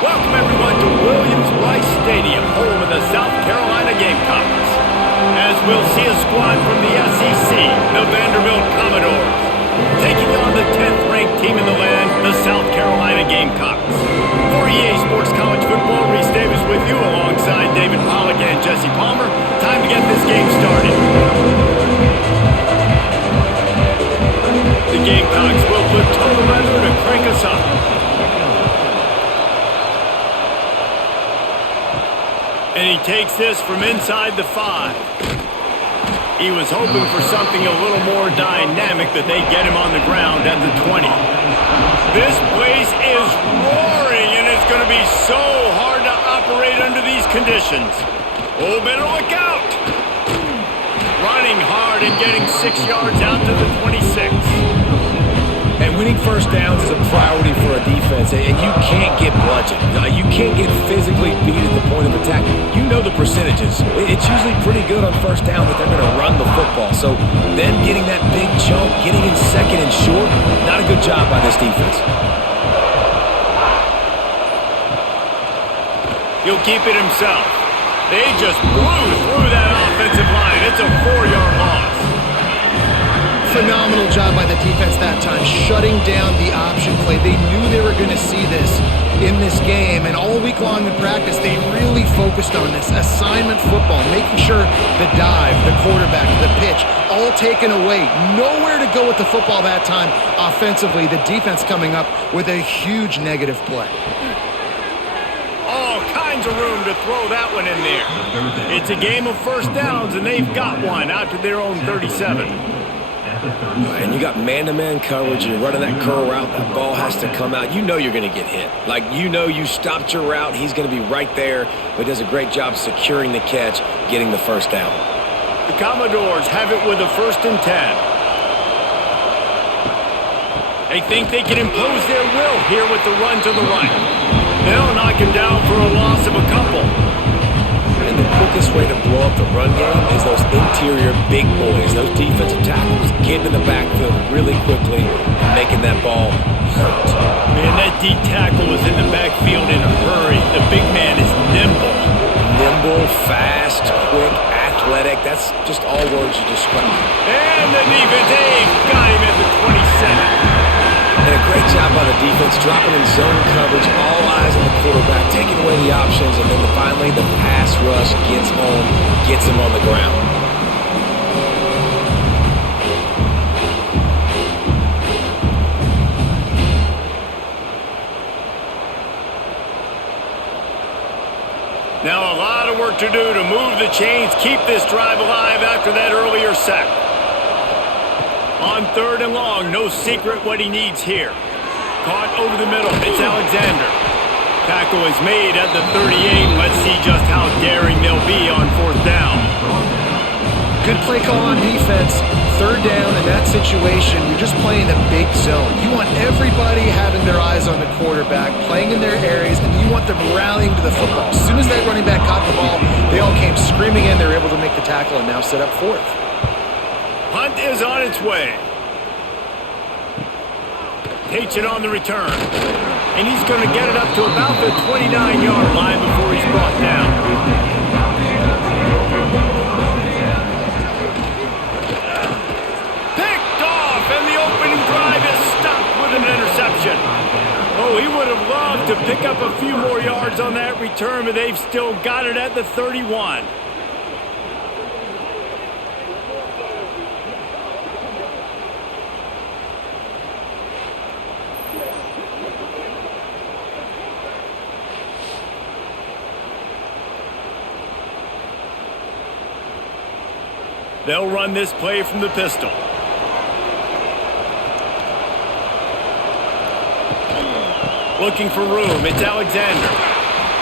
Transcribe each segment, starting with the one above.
Welcome everyone to Williams-Brice Stadium, home of the South Carolina Gamecocks. As we'll see a squad from the SEC, the Vanderbilt Commodores, taking on the 10th-ranked team in the land, the South Carolina Gamecocks. For EA Sports College Football, Reese Davis with you alongside David Pollack and Jesse Palmer. Time to get this game started. The Gamecocks will put total weather to crank us up. And he takes this from inside the 5. He was hoping for something a little more dynamic that they get him on the ground at the 20. This place is roaring, and it's going to be so hard to operate under these conditions. Oh, better look out. Running hard and getting 6 yards out to the 26. And winning first downs is a priority for a defense, and you can't get bludgeoned. You can't get physically beat at the point of attack. You know the percentages. It's usually pretty good on first down that they're going to run the football. So then getting that big chunk, getting in second and short, not a good job by this defense. He'll keep it himself. They just blew through that offensive line. It's a 4-yard loss. Phenomenal job by the defense that time, shutting down the option play. They knew they were going to see this in this game, and all week long in practice, they really focused on this assignment football, making sure the dive, the quarterback, the pitch, all taken away. Nowhere to go with the football that time offensively. The defense coming up with a huge negative play. All kinds of room to throw that one in there. It's a game of first downs, and they've got one out to their own 37. And you got man-to-man coverage, you're running that curl route, that ball has to come out. You know you're going to get hit. Like, you know you stopped your route, he's going to be right there, but does a great job securing the catch, getting the first down. The Commodores have it with a 1st and 10. They think they can impose their will here with the run to the right. They'll knock him down for a loss of a couple. And the quickest way to blow up the run game is those interior big boys, those defensive tackles getting in the backfield really quickly and making that ball hurt. Man, that D tackle was in the backfield in a hurry. The big man is nimble. Nimble, fast, quick, athletic. That's just all words you describe. And the defense, they've got him at the 27. And a great job by the defense, dropping in zone coverage, all eyes on the quarterback, taking away the options, and then finally the pass rush gets home, gets him on the ground. Now a lot of work to do to move the chains, keep this drive alive after that earlier sack. On 3rd and long, no secret what he needs here. Caught over the middle, it's Alexander. Tackle is made at the 38. Let's see just how daring they'll be on 4th down. Good play call on defense. 3rd down in that situation, you're just playing a big zone. You want everybody having their eyes on the quarterback, playing in their areas, and you want them rallying to the football. As soon as that running back caught the ball, they all came screaming in. They were able to make the tackle and now set up 4th. Hunt is on its way. Takes it on the return. And he's going to get it up to about the 29-yard line before he's brought down. Picked off, and the opening drive is stopped with an interception. Oh, he would have loved to pick up a few more yards on that return, but they've still got it at the 31. They'll run this play from the pistol. Looking for room, it's Alexander.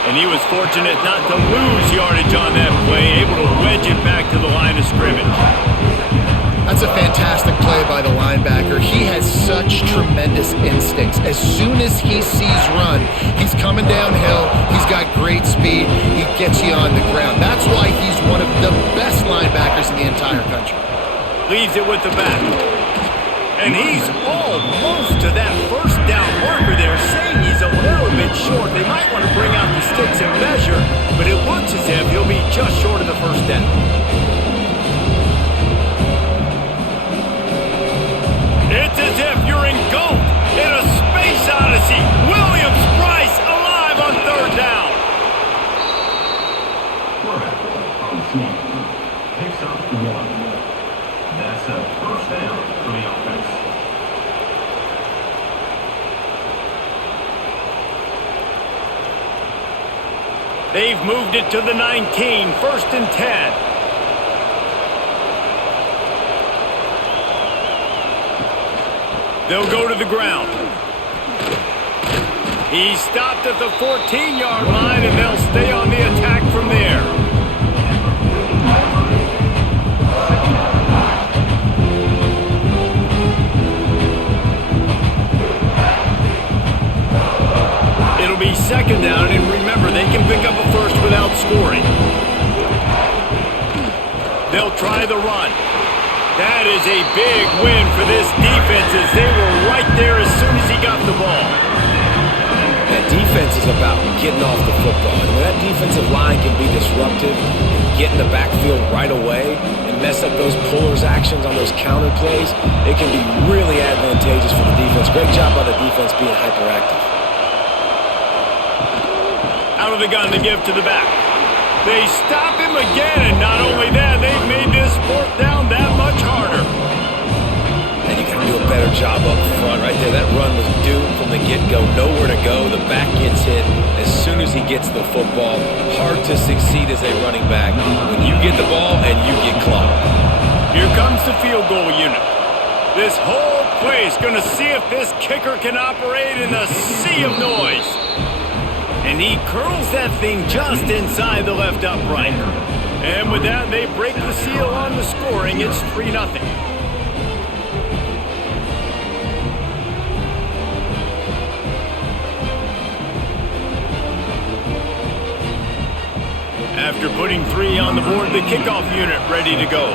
And he was fortunate not to lose yardage on that play, able to wedge it back to the line of scrimmage. That's a fantastic play by the linebacker. He has such tremendous instincts. As soon as he sees run, he's coming downhill. He's got great speed. He gets you on the ground. That's why he's one of the best linebackers in the entire country. Leaves it with the back. And he's almost to that 1st down marker there, saying he's a little bit short. They might want to They've moved it to the 19, 1st and 10. They'll go to the ground. He's stopped at the 14-yard line, and they'll stay on the attack from there. It'll be 2nd down, and remember, they can pick up a first without scoring. They'll try the run. That is a big win for this defense as they were right there as soon as he got the ball. That defense is about getting off the football. And when that defensive line can be disruptive and get in the backfield right away and mess up those pullers actions on those counter plays, it can be really advantageous for the defense. Great job by the defense being hyperactive. Out of the gun to give to the back. They stop him again, and not only that, they've made this 4th down that much harder. And you got to do a better job up front right there. That run was doomed from the get-go. Nowhere to go. The back gets hit as soon as he gets the football. Hard to succeed as a running back when you get the ball and you get clobbered. Here comes the field goal unit. This whole place going to see if this kicker can operate in the sea of noise. And he curls that thing just inside the left upright. And with that, they break the seal on the scoring. It's 3-0. After putting 3 on the board, the kickoff unit ready to go.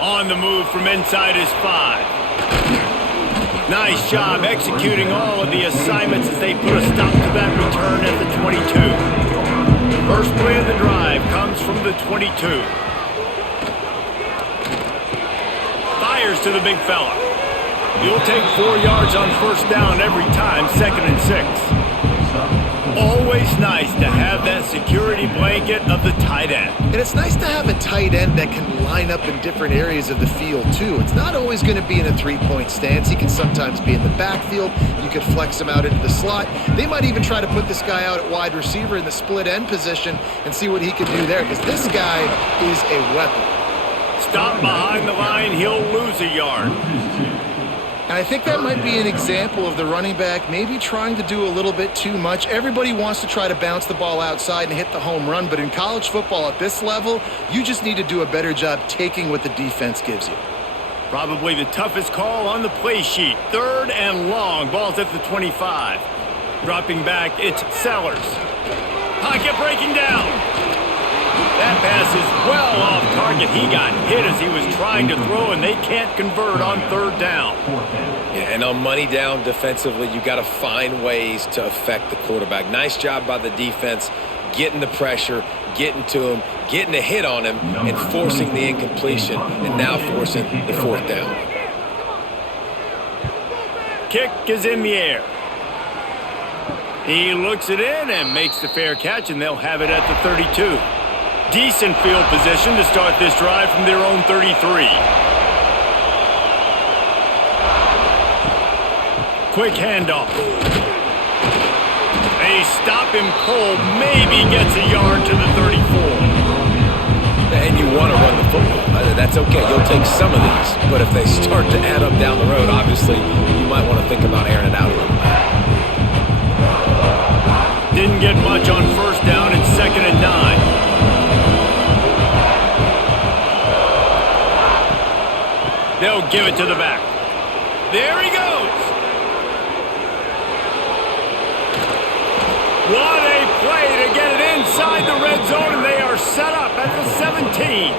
On the move from inside his 5. Nice job executing all of the assignments as they put a stop to that return at the 22. First play of the drive comes from the 22. Fires to the big fella. You'll take 4 yards on 1st down every time, 2nd and 6. Always nice to have that security blanket of the tight end. And it's nice to have a tight end that can line up in different areas of the field, too. It's not always going to be in a 3-point stance. He can sometimes be in the backfield. You could flex him out into the slot. They might even try to put this guy out at wide receiver in the split end position and see what he can do there, because this guy is a weapon. Stop behind the line, he'll lose a yard. And I think that might be an example of the running back maybe trying to do a little bit too much. Everybody wants to try to bounce the ball outside and hit the home run, but in college football at this level, you just need to do a better job taking what the defense gives you. Probably the toughest call on the play sheet. 3rd and long. Ball's at the 25. Dropping back, it's Sellers. Pocket breaking down. That pass is well off target. He got hit as he was trying to throw, and they can't convert on 3rd down. Yeah, and on money down defensively, you got to find ways to affect the quarterback. Nice job by the defense, getting the pressure, getting to him, getting a hit on him, and forcing the incompletion, and now forcing the 4th down. Kick is in the air. He looks it in and makes the fair catch, and they'll have it at the 32. Decent field position to start this drive from their own 33. Quick handoff. They stop him cold, maybe gets a yard to the 34. And you want to run the football. That's okay. You'll take some of these. But if they start to add up down the road, obviously, you might want to think about airing it out a little bit. Didn't get much on 1st down. It's 2nd and 9. They'll give it to the back. There he goes. What a play to get it inside the red zone, and they are set up at the 17.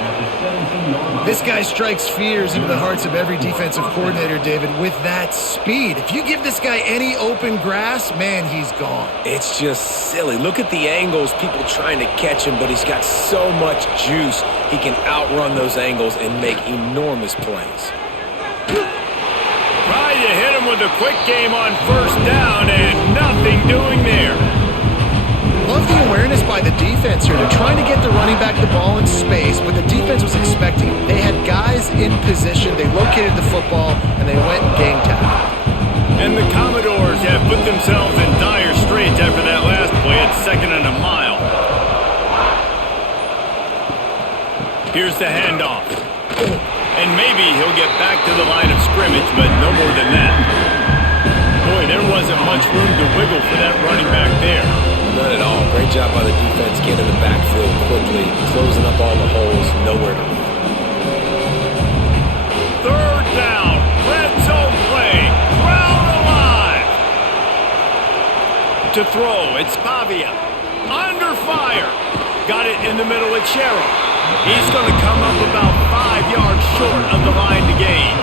This guy strikes fears into the hearts of every defensive coordinator, David, with that speed. If you give this guy any open grass, man, he's gone. It's just silly. Look at the angles, people trying to catch him, but he's got so much juice. He can outrun those angles and make enormous plays. Try to hit him with a quick game on 1st down, and nothing doing there. Love the awareness by the defense here. They're trying to get the running back the ball in space, but the defense was expecting it. They had guys in position. They located the football, and they went and gang tackled. And the Commodores have put themselves the handoff. And maybe he'll get back to the line of scrimmage, but no more than that. Boy, there wasn't much room to wiggle for that running back there. None at all. Great job by the defense getting in the backfield quickly, closing up all the holes, nowhere to run. Third down, red zone play, crowd alive. To throw, it's Pavia. Under fire. Got it in the middle with Sherrill. He's going to come up about 5 yards short of the line to gain.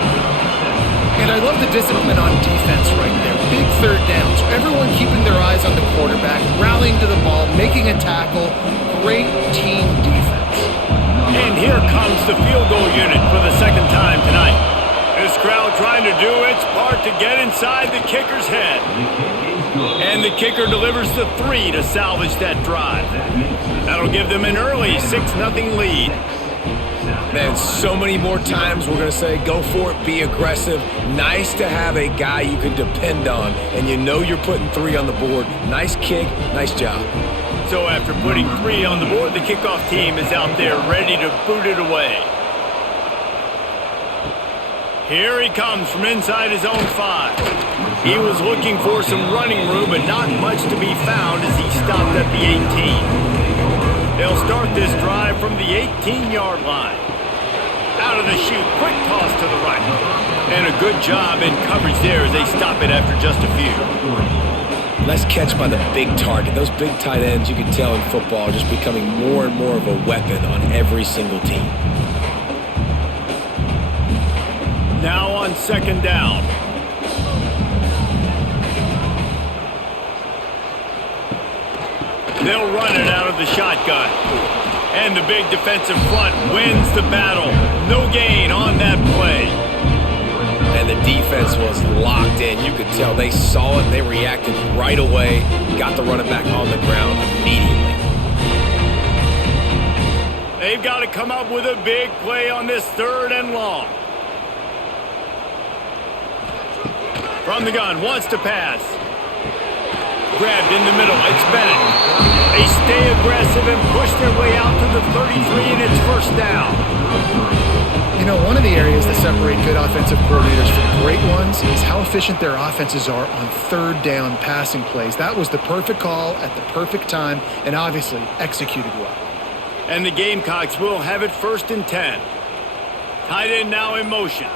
And I love the discipline on defense right there. Big third downs. Everyone keeping their eyes on the quarterback, rallying to the ball, making a tackle. Great team defense. And here comes the field goal unit for the second time tonight. This crowd trying to do its part to get inside the kicker's head. And the kicker delivers the 3 to salvage that drive. That'll give them an early 6-0 lead. Man, so many more times we're going to say, go for it, be aggressive. Nice to have a guy you can depend on, and you know you're putting 3 on the board. Nice kick, nice job. So after putting 3 on the board, the kickoff team is out there ready to boot it away. Here he comes from inside his own 5. He was looking for some running room, but not much to be found as he stopped at the 18. They'll start this drive from the 18-yard line. Out of the chute, quick toss to the right. And a good job in coverage there as they stop it after just a few. Nice catch by the big target. Those big tight ends, you can tell in football, are just becoming more and more of a weapon on every single team. Now on second down. They'll run it out of the shotgun. And the big defensive front wins the battle. No gain on that play. And the defense was locked in. You could tell they saw it. They reacted right away. Got the running back on the ground immediately. They've got to come up with a big play on this 3rd and long. From the gun, wants to pass. Grabbed in the middle, it's Bennett. They stay aggressive and push their way out to the 33, and it's first down. You know, one of the areas that separate good offensive coordinators from great ones is how efficient their offenses are on 3rd down passing plays. That was the perfect call at the perfect time and obviously executed well. And the Gamecocks will have it 1st and 10. Tight end now in motion.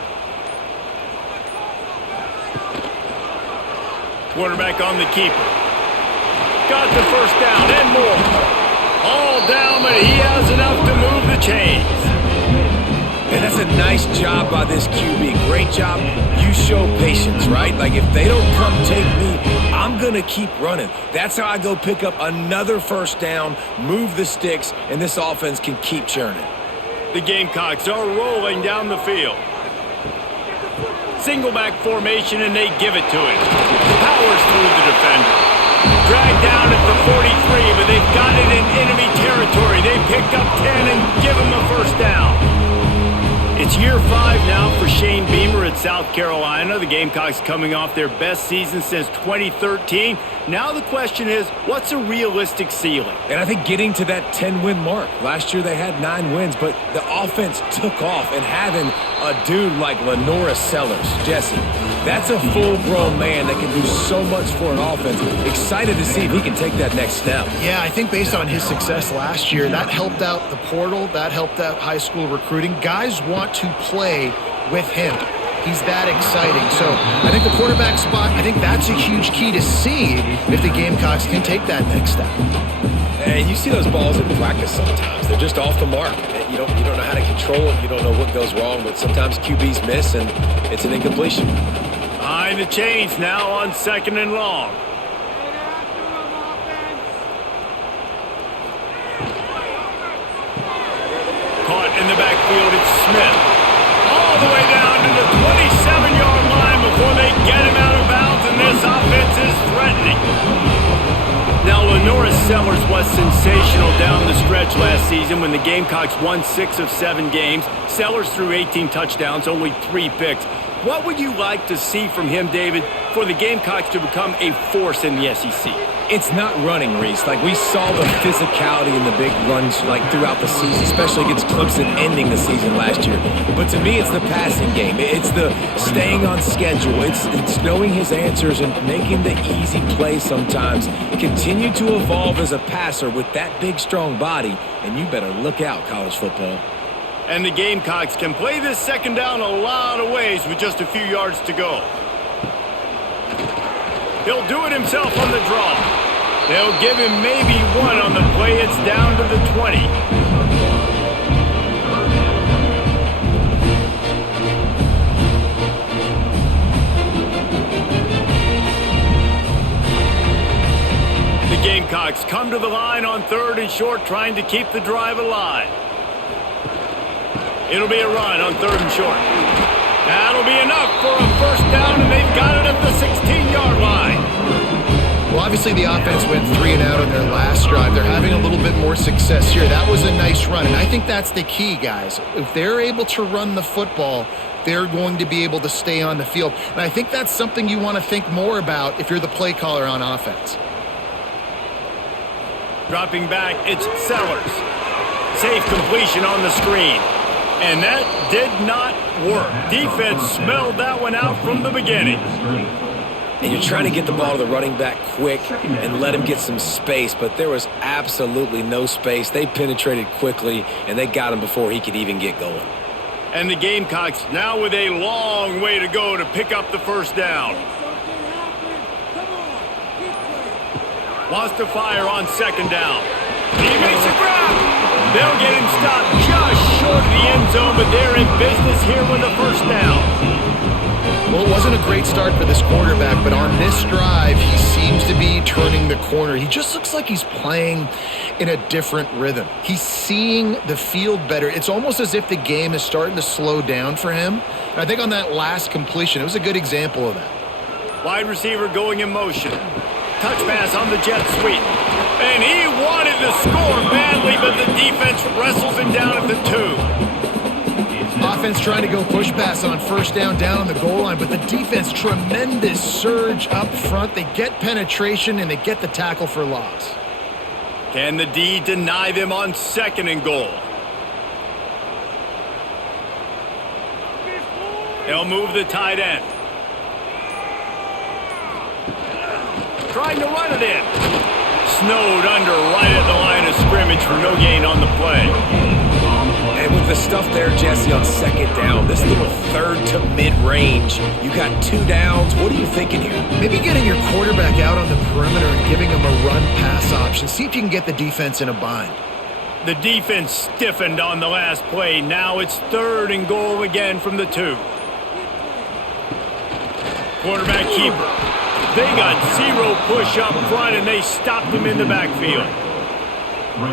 Quarterback on the keeper. Got the first down and more. All down, but he has enough to move the chains. And that's a nice job by this QB. Great job. You show patience, right? Like, if they don't come take me, I'm going to keep running. That's how I go pick up another first down, move the sticks, and this offense can keep churning. The Gamecocks are rolling down the field. Single back formation, and they give it to him. Powers through the defender. Dragged down at the 43, but they've got it in enemy territory. They pick up 10 and give him a first down. It's year 5 now for Shane Beamer at South Carolina. The Gamecocks coming off their best season since 2013. Now the question is, what's a realistic ceiling? And I think getting to that 10-win mark. Last year they had 9 wins, but the offense took off. And having a dude like Lenora Sellers, Jesse, that's a full-grown man that can do so much for an offense. Excited to see if he can take that next step. Yeah, I think based on his success last year, that helped out the portal, that helped out high school recruiting. Guys want to play with him. He's that exciting. So I think the quarterback spot, I think that's a huge key to see if the Gamecocks can take that next step. And you see those balls in practice sometimes. They're just off the mark. You don't know how to control them. You don't know what goes wrong, but sometimes QBs miss, and it's an incompletion. Behind the chains now on 2nd and long. Caught in the backfield, it's Smith. All the way down to the 27-yard line before they get him out of bounds, and this offense is threatening. Now, Lenora Sellers was sensational down the stretch last season when the Gamecocks won 6 of 7 games. Sellers threw 18 touchdowns, only 3 picks. What would you like to see from him, David, for the Gamecocks to become a force in the SEC? It's not running, Reese. Like, we saw the physicality in the big runs, like, throughout the season, especially against Clemson ending the season last year. But to me, it's the passing game. It's the staying on schedule. It's knowing his answers and making the easy play sometimes. Continue to evolve as a passer with that big, strong body, and you better look out, college football. And the Gamecocks can play this second down a lot of ways with just a few yards to go. He'll do it himself on the draw. They'll give him maybe one on the play. It's down to the 20. The Gamecocks come to the line on 3rd and short, trying to keep the drive alive. It'll be a run on 3rd and short. That'll be enough for a first down, and they've got it at the 16-yard line. Well, obviously the offense went 3 and out on their last drive. They're having a little bit more success here. That was a nice run, and I think that's the key, guys. If they're able to run the football, they're going to be able to stay on the field. And I think that's something you want to think more about if you're the play caller on offense. Dropping back, it's Sellers. Safe completion on the screen. And that did not work. Defense smelled that one out from the beginning. And you're trying to get the ball to the running back quick and let him get some space, but there was absolutely no space. They penetrated quickly, and they got him before he could even get going. And the Gamecocks now with a long way to go to pick up the first down. Wants to fire on 2nd down. He makes a grab. They'll get him stopped just short of the end zone, but they're in business here with a first down. Well, it wasn't a great start for this quarterback, but on this drive, he seems to be turning the corner. He just looks like he's playing in a different rhythm. He's seeing the field better. It's almost as if the game is starting to slow down for him. And I think on that last completion, it was a good example of that. Wide receiver going in motion. Touch pass on the jet sweep. And he wanted to score badly, but the defense wrestles him down at the 2. Offense trying to go push pass on 1st down on the goal line, but the defense, tremendous surge up front. They get penetration, and they get the tackle for loss. Can the D deny them on 2nd and goal? They'll move the tight end. Trying to run it in. Snowed under right at the line of scrimmage for no gain on the play. And with the stuff there, Jesse, on 2nd down, this little 3rd to mid-range, you got 2 downs. What are you thinking here? Maybe getting your quarterback out on the perimeter and giving him a run-pass option. See if you can get the defense in a bind. The defense stiffened on the last play. Now it's 3rd and goal again from the 2. Quarterback keeper. They got 0 push up front, and they stopped him in the backfield.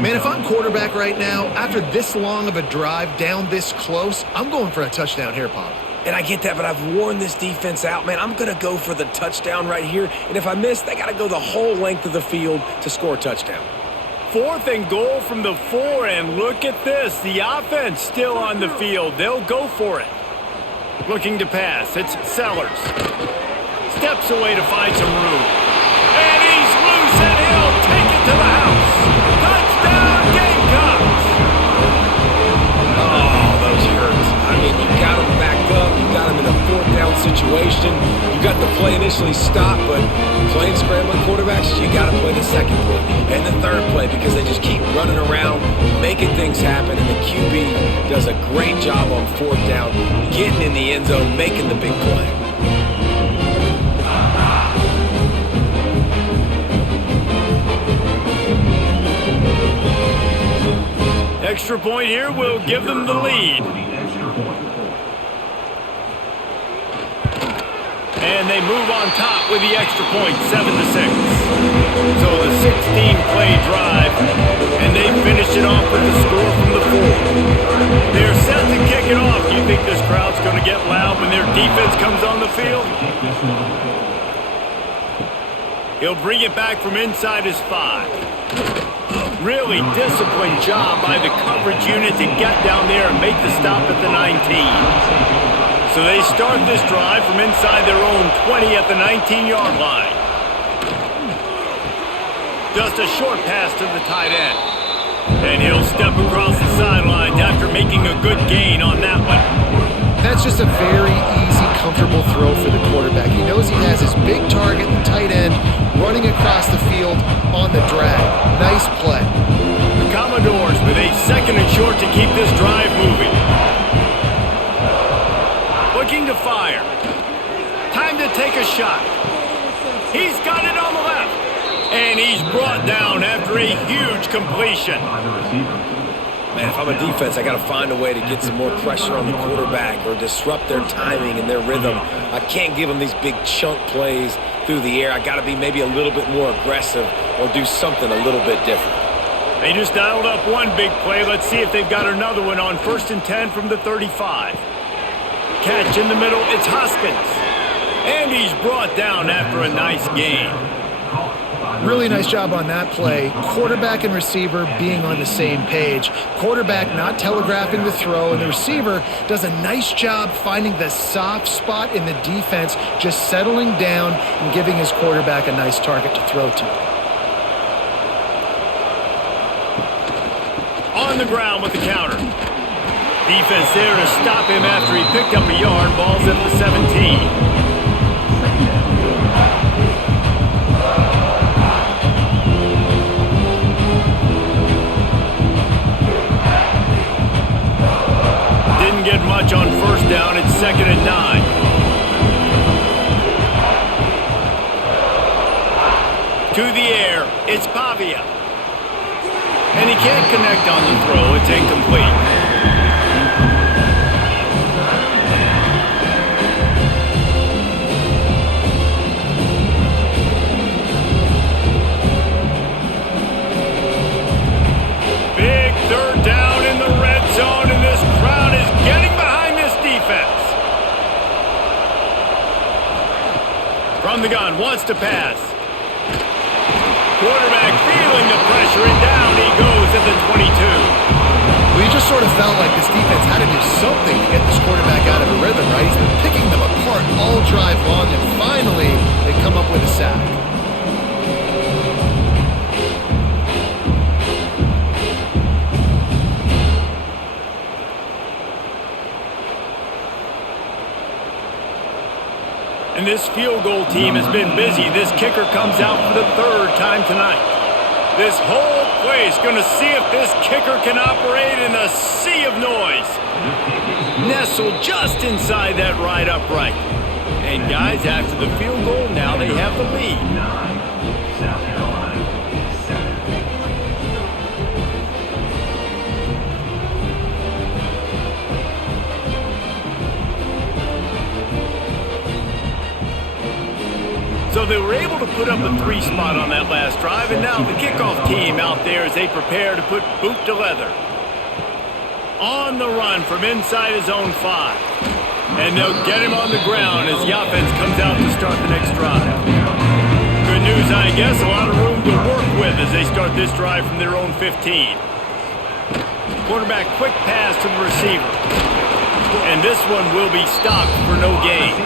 Man, if I'm quarterback right now, after this long of a drive down this close, I'm going for a touchdown here, Pop. And I get that, but I've worn this defense out, man. I'm going to go for the touchdown right here. And if I miss, they got to go the whole length of the field to score a touchdown. 4th and goal from the 4, and look at this. The offense still on the field. They'll go for it. Looking to pass. It's Sellers. Steps away to find some room. And he's loose, and he'll take it to the house. Touchdown, Gamecocks! Oh, those hurt. I mean, you got him backed up. You got him in a 4th down situation. You got the play initially stopped, but playing scrambling quarterbacks, you got to play the 2nd play and the 3rd play because they just keep running around, making things happen, and the QB does a great job on 4th down, getting in the end zone, making the big play. Extra point here will give them the lead. And they move on top with the extra point, 7-6. So the 16-play drive, and they finish it off with the score from the 4. They're set to kick it off. Do you think this crowd's going to get loud when their defense comes on the field? He'll bring it back from inside his 5. Really disciplined job by the coverage unit to get down there and make the stop at the 19. So they start this drive from inside their own 20 at the 19-yard line. Just a short pass to the tight end. And he'll step across the sidelines after making a good gain on that one. That's just a very easy, comfortable throw for the quarterback. He knows he has his big target, the tight end, running across the field on the drag. Nice play. The Commodores with a second and short to keep this drive moving. Looking to fire. Time to take a shot. He's got it on the left. And he's brought down after a huge completion. Man, if I'm a defense, I got to find a way to get some more pressure on the quarterback or disrupt their timing and their rhythm. I can't give them these big chunk plays through the air. I got to be maybe a little bit more aggressive or do something a little bit different. They just dialed up one big play. Let's see if they've got another one on 1st and 10 from the 35. Catch in the middle. It's Hoskins. And he's brought down after a nice gain. Really nice job on that play. Quarterback and receiver being on the same page. Quarterback not telegraphing the throw, and the receiver does a nice job finding the soft spot in the defense, just settling down and giving his quarterback a nice target to throw to. On the ground with the counter. Defense there to stop him after he picked up a yard. Ball's at the 17. Get much on 1st down. It's 2nd and 9. To the air. It's Pavia. And he can't connect on the throw. It's incomplete. Big 3rd down in the red zone, and this crowd is getting behind this defense. From the gun, wants to pass. Quarterback feeling the pressure, and down he goes at the 22. We just sort of felt like this defense had to do something to get this quarterback out of a rhythm, right? He's been picking them apart all drive long, and finally they come up with a sack. And this field goal team has been busy. This kicker comes out for the 3rd time tonight. This whole place going to see if this kicker can operate in a sea of noise. Nestled just inside that right upright. And guys, after the field goal, now they have the lead. So they were able to put up a 3 spot on that last drive, and now the kickoff team out there as they prepare to put boot to leather. On the run from inside his own 5. And they'll get him on the ground as the offense comes out to start the next drive. Good news, I guess, a lot of room to work with as they start this drive from their own 15. Quarterback quick pass to the receiver. And this one will be stopped for no gain.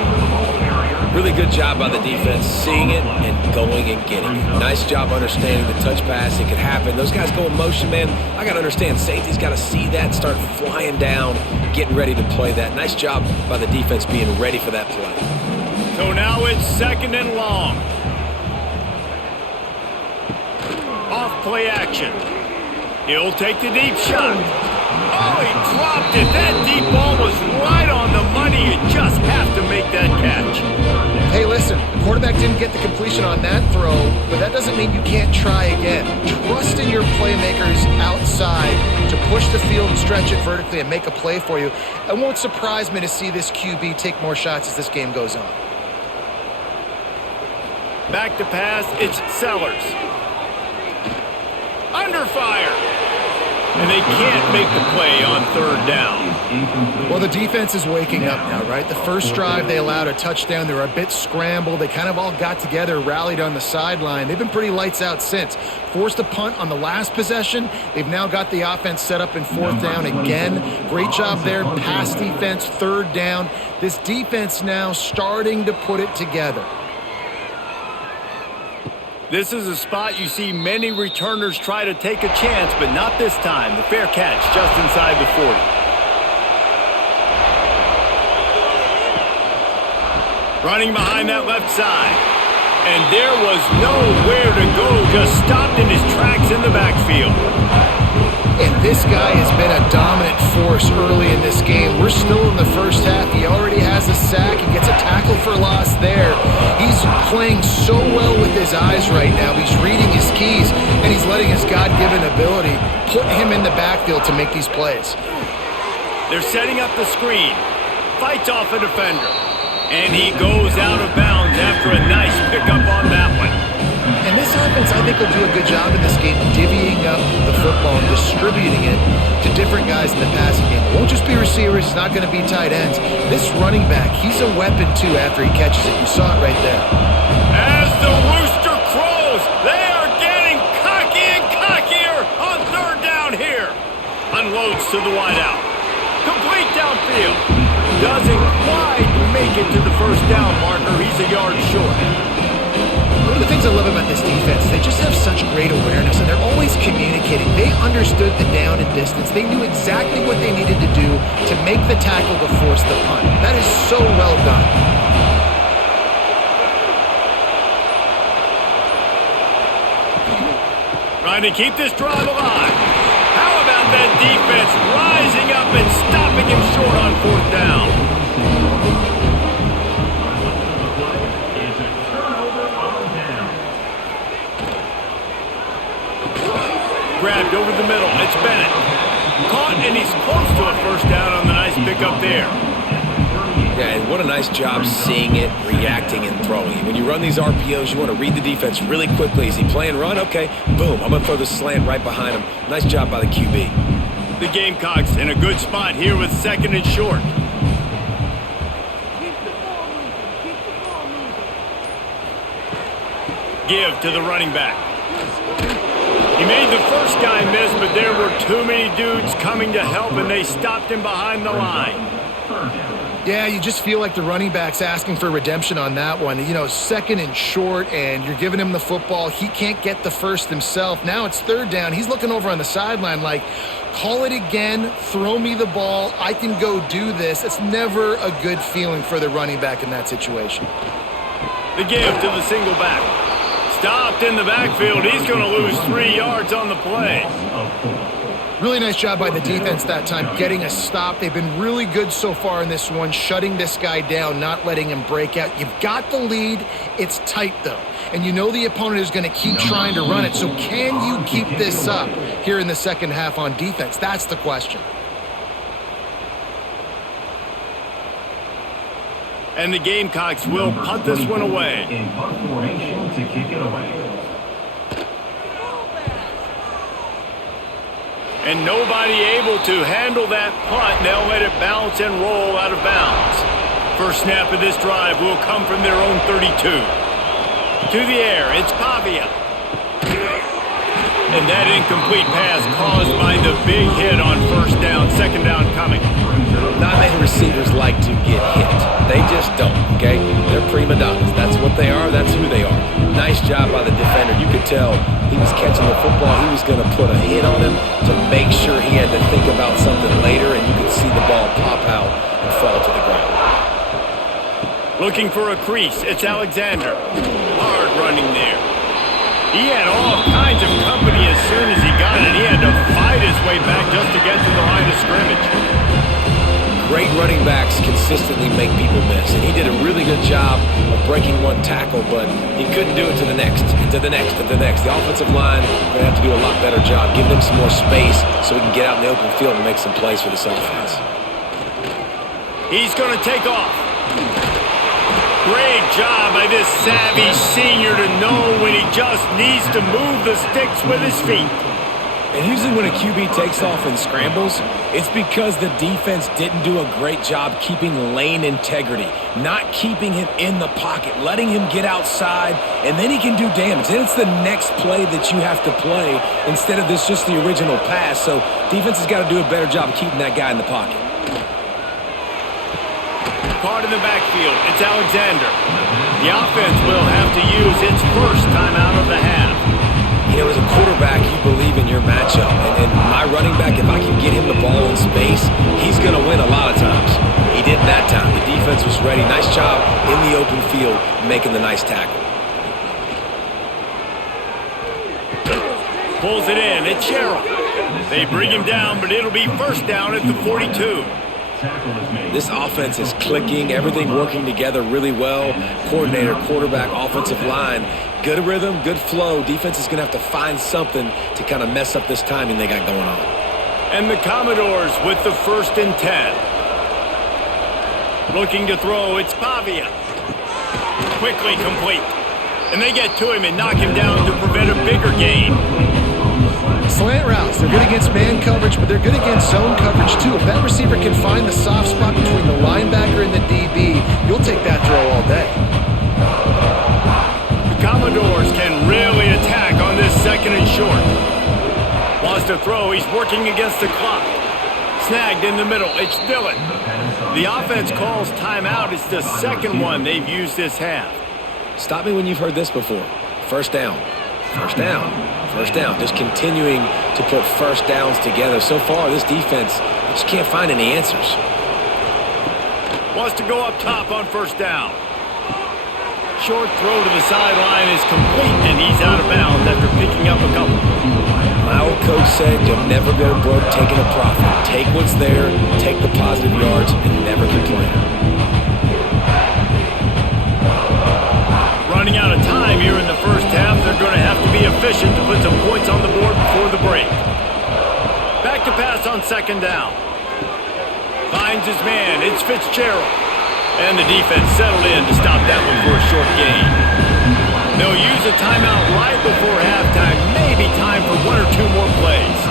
Really good job by the defense, seeing it and going and getting it. Nice job understanding the touch pass. It could happen. Those guys go in motion, man. I got to understand, safety's got to see that, start flying down, getting ready to play that. Nice job by the defense being ready for that play. So now it's 2nd and long. Off play action. He'll take the deep shot. Oh, he dropped it. That deep ball was right on the money. You just have to make that catch. Hey, listen, the quarterback didn't get the completion on that throw, but that doesn't mean you can't try again. Trust in your playmakers outside to push the field and stretch it vertically and make a play for you. It won't surprise me to see this QB take more shots as this game goes on. Back to pass, it's Sellers. Under fire. And they can't make the play on 3rd down. Well, the defense is waking up now, right? The first drive, they allowed a touchdown. They were a bit scrambled. They kind of all got together, rallied on the sideline. They've been pretty lights out since. Forced a punt on the last possession. They've now got the offense set up in fourth down again. Great job there. Pass defense, third down. This defense now starting to put it together. This is a spot you see many returners try to take a chance, but not this time. The fair catch just inside the 40. Running behind that left side. And there was nowhere to go, just stopped in his tracks in the backfield. And this guy has been a dominant force early in this game. We're still in the first half. He already has a sack. He gets a tackle for loss there. He's playing so well with his eyes right now. He's reading his keys, and he's letting his God-given ability put him in the backfield to make these plays. They're setting up the screen. Fights off a defender. And he goes out of bounds after a nice pickup on that one. And this offense, I think, will do a good job in this game divvying up the football and distributing it to different guys in the passing game. It won't just be receivers. It's not going to be tight ends. This running back, he's a weapon, too, after he catches it. You saw it right there. As the rooster crows, they are getting cocky and cockier on third down here. Unloads to the wideout. Complete downfield. Doesn't quite make it to the first down marker. He's a yard short. One of the things I love about this defense, they just have such great awareness, and they're always communicating. They understood the down and distance. They knew exactly what they needed to do to make the tackle to force the punt. That is so well done. Trying to keep this drive alive. How about that defense rising up and stopping him short on fourth down? Grabbed over the middle. It's Bennett. Caught, and he's close to a first down on the nice pickup there. Yeah, and what a nice job seeing it, reacting, and throwing. When you run these RPOs, you want to read the defense really quickly. Is he playing run? Okay, boom. I'm going to throw the slant right behind him. Nice job by the QB. The Gamecocks in a good spot here with second and short. Give to the running back. He made the first guy miss, but there were too many dudes coming to help, and they stopped him behind the line. Yeah, you just feel like the running back's asking for redemption on that one. You know, second and short, and you're giving him the football. He can't get the first himself. Now it's third down. He's looking over on the sideline like, call it again, throw me the ball, I can go do this. It's never a good feeling for the running back in that situation. The give to the single back. Stopped in the backfield. He's going to lose 3 yards on the play. Really nice job by the defense that time, getting a stop. They've been really good so far in this one, shutting this guy down, not letting him break out. You've got the lead. It's tight, though. And you know the opponent is going to keep trying to run it. So can you keep this up here in the second half on defense? That's the question. And the Gamecocks will punt this one away. In punt formation to kick it away. And nobody able to handle that punt. They'll let it bounce and roll out of bounds. First snap of this drive will come from their own 32. To the air, it's Pavia. And that incomplete pass caused by the big hit on first down, second down coming. Not many receivers like to get hit. They just don't, okay? They're prima donnas. That's what they are. That's who they are. Nice job by the defender. You could tell he was catching the football. He was going to put a hit on him to make sure he had to think about something later, and you could see the ball pop out and fall to the ground. Looking for a crease. It's Alexander. Hard running there. He had all kinds of company as soon as he got it. He had to fight his way back just to get to the line of scrimmage. Great running backs consistently make people miss, and he did a really good job of breaking one tackle, but he couldn't do it to the next, and to the next, and to the next. The offensive line is going to have to do a lot better job, giving him some more space so he can get out in the open field and make some plays for this offense. He's going to take off. Great job by this savvy senior to know when he just needs to move the sticks with his feet. And usually when a QB takes off and scrambles, it's because the defense didn't do a great job keeping lane integrity, not keeping him in the pocket, letting him get outside, and then he can do damage. Then it's the next play that you have to play instead of this just the original pass. So defense has got to do a better job of keeping that guy in the pocket. Caught in the backfield, it's Alexander. The offense will have to use its first timeout of the half. You know, as a quarterback, you believe in your matchup. And my running back, if I can get him the ball in space, he's going to win a lot of times. He did that time. The defense was ready. Nice job in the open field making the nice tackle. Pulls it in. It's Sherrill. They bring him down, but it'll be first down at the 42. This offense is clicking, everything working together really well. Coordinator, quarterback, offensive line. Good rhythm, good flow. Defense is going to have to find something to kind of mess up this timing they got going on. And the Commodores with the 1st and 10. Looking to throw, it's Pavia. Quickly complete. And they get to him and knock him down to prevent a bigger gain. Slant routes, they're good against man coverage, but they're good against zone coverage too. If that receiver can find the soft spot between the linebacker and the DB, you'll take that throw all day. The Commodores can really attack on this 2nd and short. Wants to throw, he's working against the clock. Snagged in the middle, it's Dillon. The offense calls timeout. It's the 2nd one they've used this half. Stop me when you've heard this before. First down. First down. First down. Just continuing to put first downs together. So far, this defense just can't find any answers. Wants to go up top on first down. Short throw to the sideline is complete, and he's out of bounds after picking up a couple. My old coach said you'll never go broke taking a profit. Take what's there, take the positive yards, and never complain. Running out of time here in the first half, they're going to have to be efficient to put some points on the board before the break. Back to pass on 2nd down. Finds his man, it's Fitzgerald. And the defense settled in to stop that one for a short gain. They'll use a timeout right before halftime, maybe time for 1 or 2 more plays.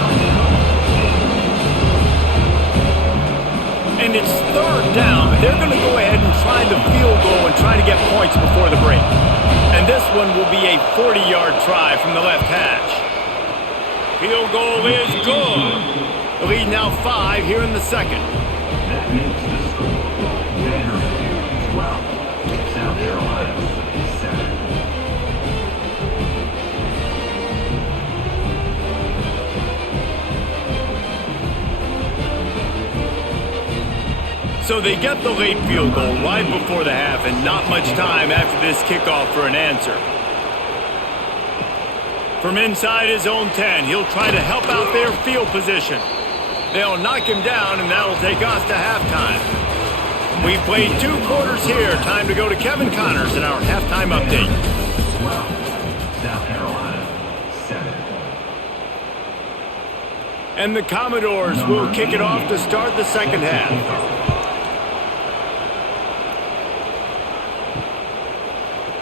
And it's 3rd down, but they're going to go ahead and try the field goal and try to get points before the break. And this one will be a 40-yard try from the left hash. Field goal is good. The lead now 5 here in the 2nd. That makes the score Vanderbilt 12, South Carolina 7. So they get the late field goal right before the half and not much time after this kickoff for an answer. From inside his own 10, he'll try to help out their field position. They'll knock him down, and that'll take us to halftime. We've played 2 quarters here. Time to go to Kevin Connors in our halftime update. 12, South Carolina 7. And the Commodores will kick it off to start the 2nd half.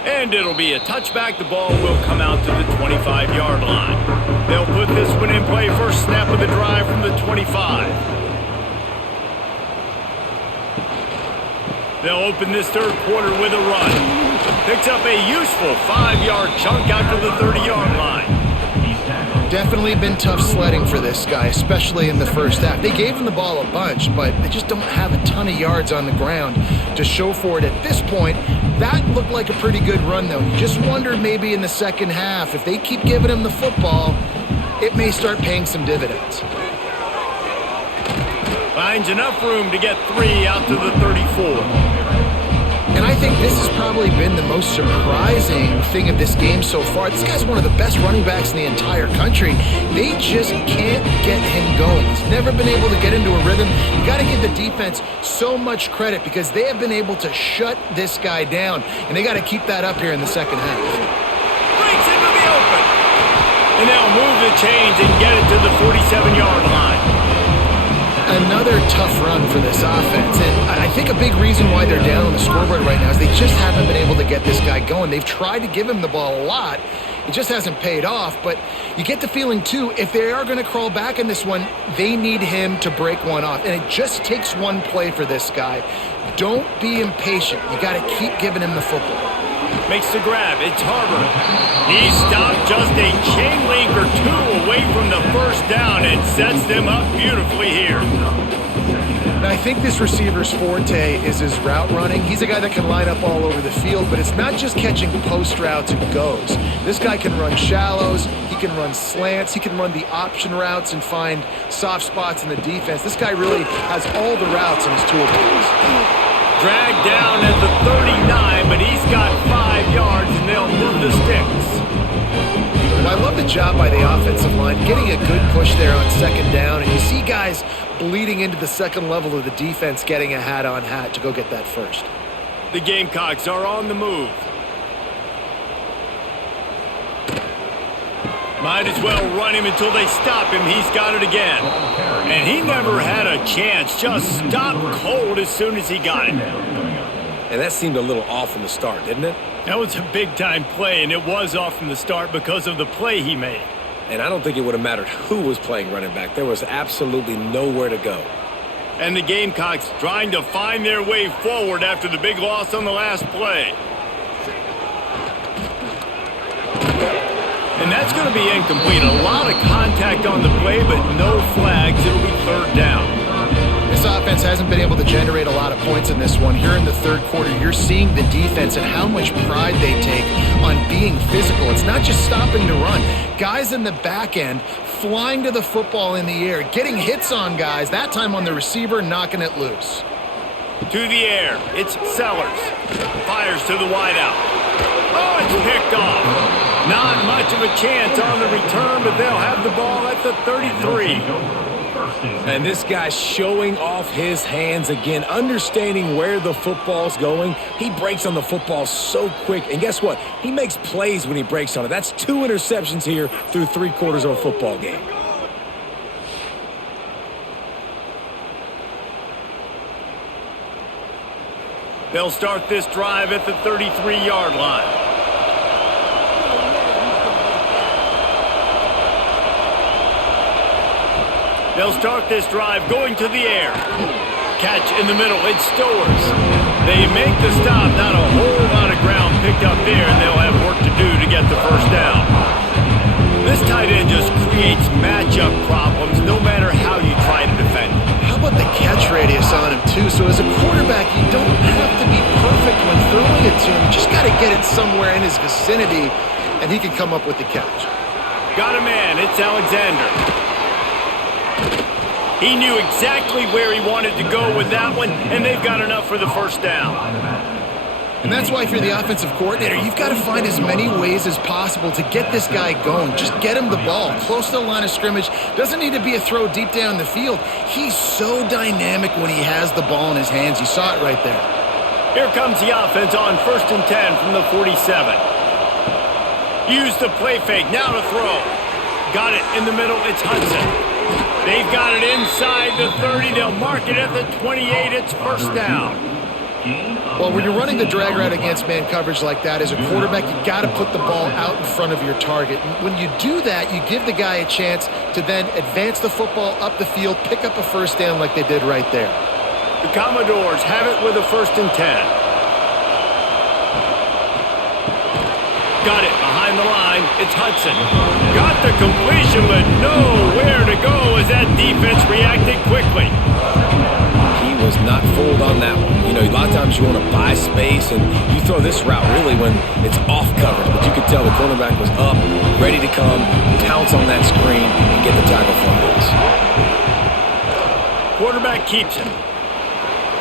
And it'll be a touchback. The ball will come out to the 25-yard line. They'll put this one in play. First snap of the drive from the 25. They'll open this 3rd quarter with a run. Picks up a useful 5-yard chunk out to the 30-yard line. Definitely been tough sledding for this guy, especially in the first half. They gave him the ball a bunch, but they just don't have a ton of yards on the ground to show for it at this point. That looked like a pretty good run, though. You just wonder maybe in the 2nd half, if they keep giving him the football, it may start paying some dividends. Finds enough room to get 3 out to the 34. And I think this has probably been the most surprising thing of this game so far. This guy's one of the best running backs in the entire country. They just can't get him going. He's never been able to get into a rhythm. You got to give the defense so much credit because they have been able to shut this guy down, and they got to keep that up here in the 2nd half. Breaks into the open. And they'll move the chains and get it to the 47-yard line. Another tough run for this offense, and I think a big reason why they're down on the scoreboard right now is they just haven't been able to get this guy going. They've tried to give him the ball a lot, It just hasn't paid off, but you get the feeling, too, if they are going to crawl back in this one, they need him to break one off. And it just takes one play for this guy. Don't be impatient. You got to keep giving him the football. Makes the grab. It's Harbor. He stopped just a chain link or two away from the first down and sets them up beautifully here. Now, I think this receiver's forte is his route running. He's a guy that can line up all over the field, but it's not just catching post routes and goes. This guy can run shallows, he can run slants, he can run the option routes and find soft spots in the defense. This guy really has all the routes in his toolbox. Dragged down at the 39, but he's got 5 yards and they'll move the sticks. Well, I love the job by the offensive line, getting a good push there on second down, and you see guys bleeding into the second level of the defense, getting a hat-on-hat to go get that first. The Gamecocks are on the move. Might as well run him until they stop him. He's got it again. And he never had a chance. Just stopped cold as soon as he got it. And that seemed a little off from the start, didn't it? That was a big-time play, and it was off from the start because of the play he made. And I don't think it would have mattered who was playing running back. There was absolutely nowhere to go. And the Gamecocks trying to find their way forward after the big loss on the last play. And that's going to be incomplete. A lot of contact on the play, but no flags. It'll be third down. This offense hasn't been able to generate a lot of points in this one. Here in the third quarter, you're seeing the defense and how much pride they take on being physical. It's not just stopping to run. Guys in the back end flying to the football in the air, getting hits on guys, that time on the receiver, knocking it loose. To the air, it's Sellers. Fires to the wideout. Oh, it's picked off. Not much of a chance on the return, but they'll have the ball at the 33. And this guy's showing off his hands again, understanding where the football's going. He breaks on the football so quick. And guess what? He makes plays when he breaks on it. That's 2 interceptions here through 3 quarters of a football game. They'll start this drive at the 33-yard line. They'll start this drive going to the air. Catch in the middle. It's Stowers. They make the stop. Not a whole lot of ground picked up there, and they'll have work to do to get the first down. This tight end just creates matchup problems no matter how you try to defend. How about the catch radius on him, too? So as a quarterback, you don't have to be perfect when throwing it to him. You just got to get it somewhere in his vicinity, and he can come up with the catch. Got a man. It's Alexander. He knew exactly where he wanted to go with that one, and they've got enough for the first down. And that's why if you're the offensive coordinator, you've got to find as many ways as possible to get this guy going. Just get him the ball close to the line of scrimmage. Doesn't need to be a throw deep down the field. He's so dynamic when he has the ball in his hands. You saw it right there. Here comes the offense on 1st and 10 from the 47. Use the play fake. Now to throw. Got it in the middle. It's Hudson. They've got it inside the 30. They'll mark it at the 28. It's first down. Well, when you're running the drag route against man coverage like that, as a quarterback, you got to put the ball out in front of your target. And when you do that, you give the guy a chance to then advance the football up the field, pick up a first down like they did right there. The Commodores have it with a 1st and 10. Got it behind the line. It's Hudson. Got the completion, but nowhere to go as that defense reacted quickly. He was not fooled on that one. You know, a lot of times you want to buy space, and you throw this route really when it's off coverage. But you could tell the cornerback was up, ready to come, pounce on that screen, and get the tackle for a loss. Quarterback keeps it.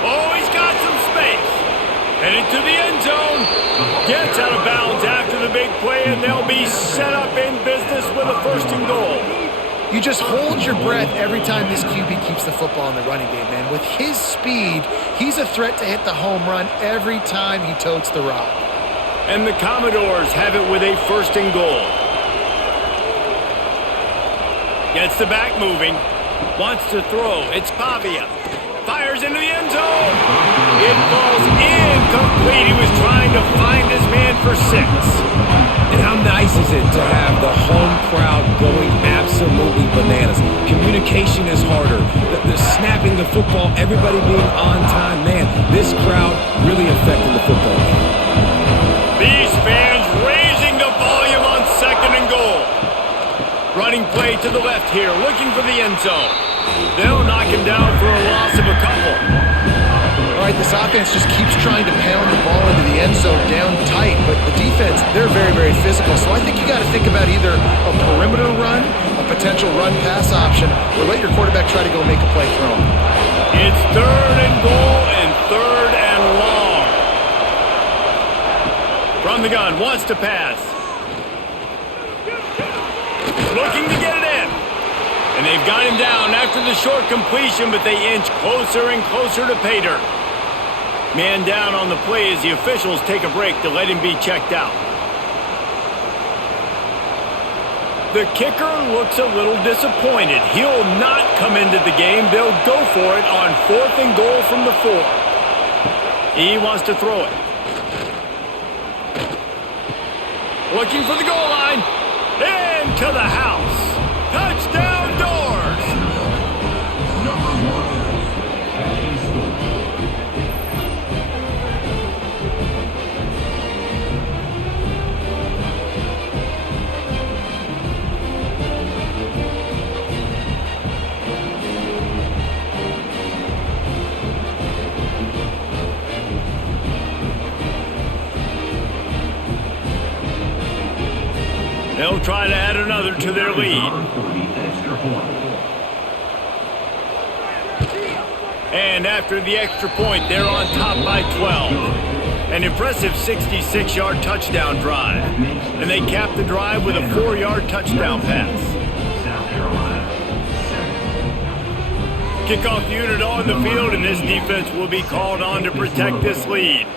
Oh, he's got some space. Headed to the end zone. Gets out of bounds after the big play, and they'll be set up in business with a 1st and goal. You just hold your breath every time this QB keeps the football in the running game, man. With his speed, he's a threat to hit the home run every time he totes the rock. And the Commodores have it with a 1st and goal. Gets the back moving. Wants to throw. It's Pavia. Fires into the end zone. It falls incomplete. He was trying to find his man for 6. And how nice forces it to have the home crowd going absolutely bananas. Communication is harder. The snapping the football, everybody being on time. Man, this crowd really affecting the football game. These fans raising the volume on 2nd and goal. Running play to the left here, looking for the end zone. They'll knock him down for a loss of a couple. All right, this offense just keeps trying to pound the ball into the end zone down tight, but the defense, they're very, very physical. So I think you got to think about either a perimeter run, a potential run-pass option, or let your quarterback try to go make a play throw. It's 3rd and goal and 3rd and long. From the gun, wants to pass. Looking to get it in. And they've got him down after the short completion, but they inch closer and closer to pay dirt. Man down on the play as the officials take a break to let him be checked out. The kicker looks a little disappointed. He'll not come into the game. They'll go for it on 4th and goal from the 4. He wants to throw it. Looking for the goal line. Into the house. Touchdown Doors! Number 1, catching score. They'll try to add another to their lead. And after the extra point, they're on top by 12. An impressive 66-yard touchdown drive. And they cap the drive with a 4-yard touchdown pass. South Carolina, 7. Kickoff unit on the field, and this defense will be called on to protect this lead.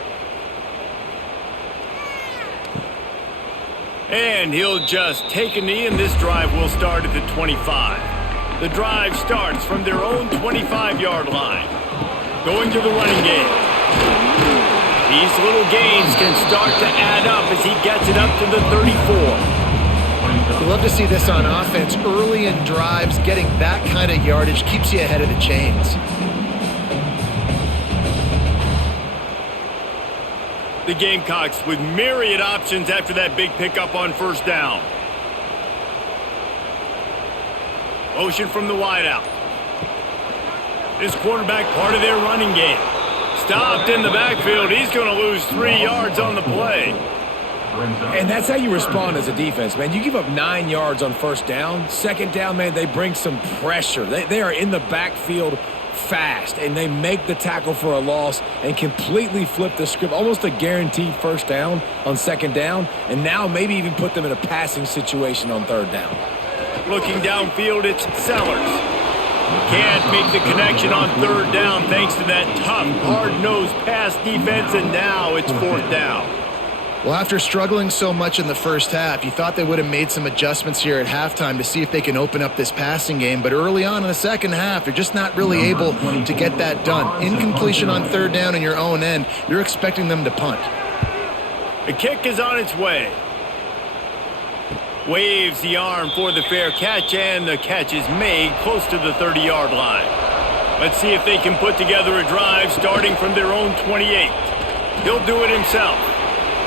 And he'll just take a knee, and this drive will start at the 25. The drive starts from their own 25-yard line. Going to the running game. These little gains can start to add up as he gets it up to the 34. You love to see this on offense. Early in drives, getting that kind of yardage keeps you ahead of the chains. The Gamecocks with myriad options after that big pickup on 1st down. Motion from the wideout. This quarterback part of their running game. Stopped in the backfield. He's going to lose 3 yards on the play. And that's how you respond as a defense, man. You give up 9 yards on 1st down. 2nd down, man, they bring some pressure. They are in the backfield fast, and they make the tackle for a loss and completely flip the script. Almost a guaranteed 1st down on 2nd down, and now maybe even put them in a passing situation on 3rd down. Looking downfield, it's Sellers. Can't make the connection on 3rd down thanks to that tough, hard-nosed pass defense, and now it's 4th down. Well, after struggling so much in the first half, you thought they would have made some adjustments here at halftime to see if they can open up this passing game. But early on in the second half, they're just not really able to get that done. Incompletion on 3rd down in your own end, you're expecting them to punt. The kick is on its way. Waves the arm for the fair catch, and the catch is made close to the 30-yard line. Let's see if they can put together a drive starting from their own 28. He'll do it himself.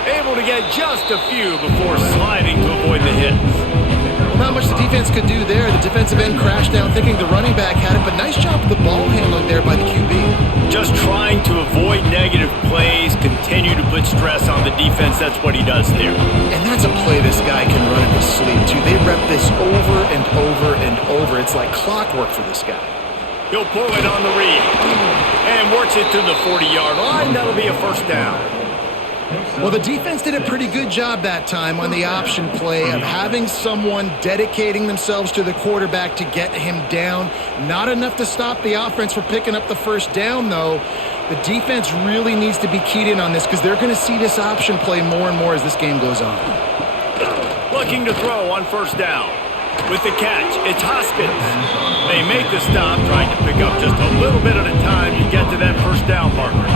Able to get just a few before sliding to avoid the hits. Well, not much the defense could do there. The defensive end crashed down thinking the running back had it, but nice job with the ball handling there by the QB. Just trying to avoid negative plays, continue to put stress on the defense. That's what he does there. And that's a play this guy can run in his sleep, too. They rep this over and over and over. It's like clockwork for this guy. He'll pull it on the read and works it to the 40-yard line. That'll be a 1st down. Well, the defense did a pretty good job that time on the option play of having someone dedicating themselves to the quarterback to get him down. Not enough to stop the offense from picking up the 1st down, though. The defense really needs to be keyed in on this because they're going to see this option play more and more as this game goes on. Looking to throw on 1st down. With the catch, it's Hoskins. They make the stop, trying to pick up just a little bit at a time to get to that 1st down marker.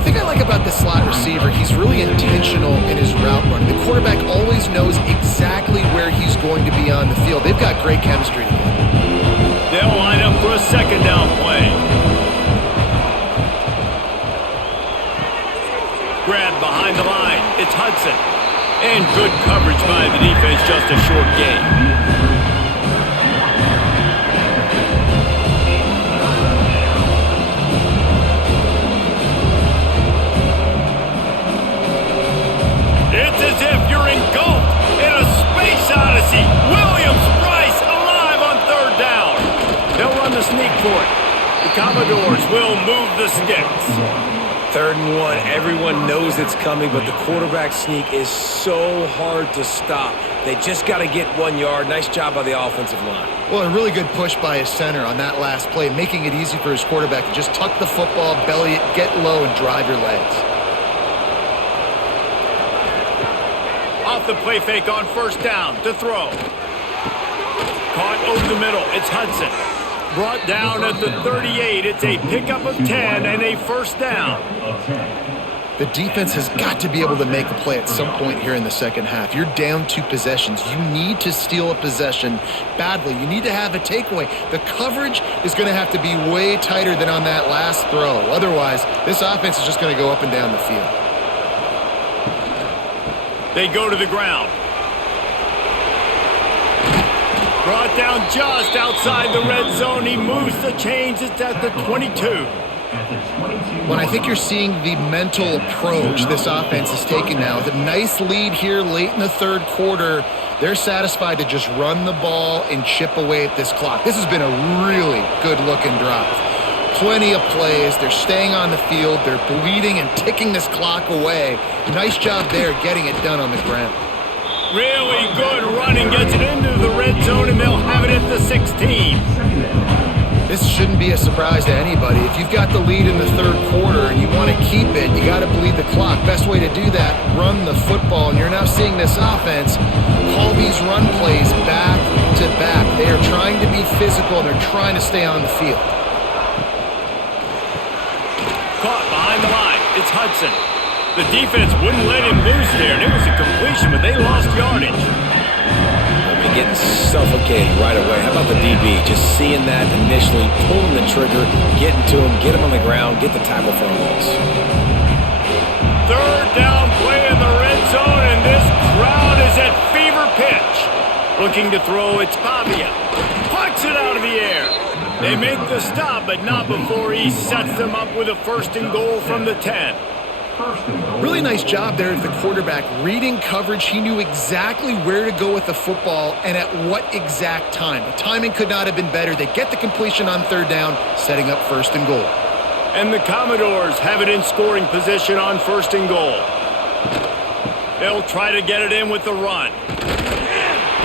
The thing I like about the slot receiver, he's really intentional in his route running. The quarterback always knows exactly where he's going to be on the field. They've got great chemistry together. They'll line up for a second down play. Grab behind the line. It's Hudson. And good coverage by the defense, just a short gain. It's as if you're engulfed in a space odyssey. Williams-Brice alive on third down. They'll run the sneak for it. The Commodores will move the sticks. 3rd and 1. Everyone knows it's coming, but the quarterback sneak is so hard to stop. They just got to get 1 yard. Nice job by the offensive line. Well, a really good push by his center on that last play, making it easy for his quarterback to just tuck the football, belly it, get low, and drive your legs. Off the play fake on first down to throw. Caught over the middle. It's Hudson. Brought down at the 38. It's a pickup of 10 and a first down. The defense has got to be able to make a play at some point here in the second half. You're down 2 possessions. You need to steal a possession badly. You need to have a takeaway. The coverage is going to have to be way tighter than on that last throw. Otherwise, this offense is just going to go up and down the field. They go to the ground. Brought down just outside the red zone. He moves the chains. It's at the 22. When I think you're seeing the mental approach this offense is taking now, with a nice lead here late in the 3rd quarter, they're satisfied to just run the ball and chip away at this clock. This has been a really good-looking drive. Plenty of plays. They're staying on the field. They're bleeding and ticking this clock away. Nice job there getting it done on the ground. Really good running. Gets it into the red zone, and they'll have it at the 16. This shouldn't be a surprise to anybody. If you've got the lead in the 3rd quarter and you want to keep it, you got to bleed the clock. Best way to do that, run the football. And you're now seeing this offense call these run plays back to back. They are trying to be physical, and they're trying to stay on the field. Caught behind the line. It's Hudson. The defense wouldn't let him loose there, and it was a completion, but they lost yardage. I mean, getting suffocated right away. How about the DB? Just seeing that initially, pulling the trigger, getting to him, get him on the ground, get the tackle for a loss. 3rd down play in the red zone, and this crowd is at fever pitch. Looking to throw, it's Pavia. Pucks it out of the air. They make the stop, but not before he sets them up with a 1st and goal from the 10. Really nice job there at the quarterback. Reading coverage, he knew exactly where to go with the football and at what exact time. The timing could not have been better. They get the completion on 3rd down, setting up 1st and goal. And the Commodores have it in scoring position on 1st and goal. They'll try to get it in with the run.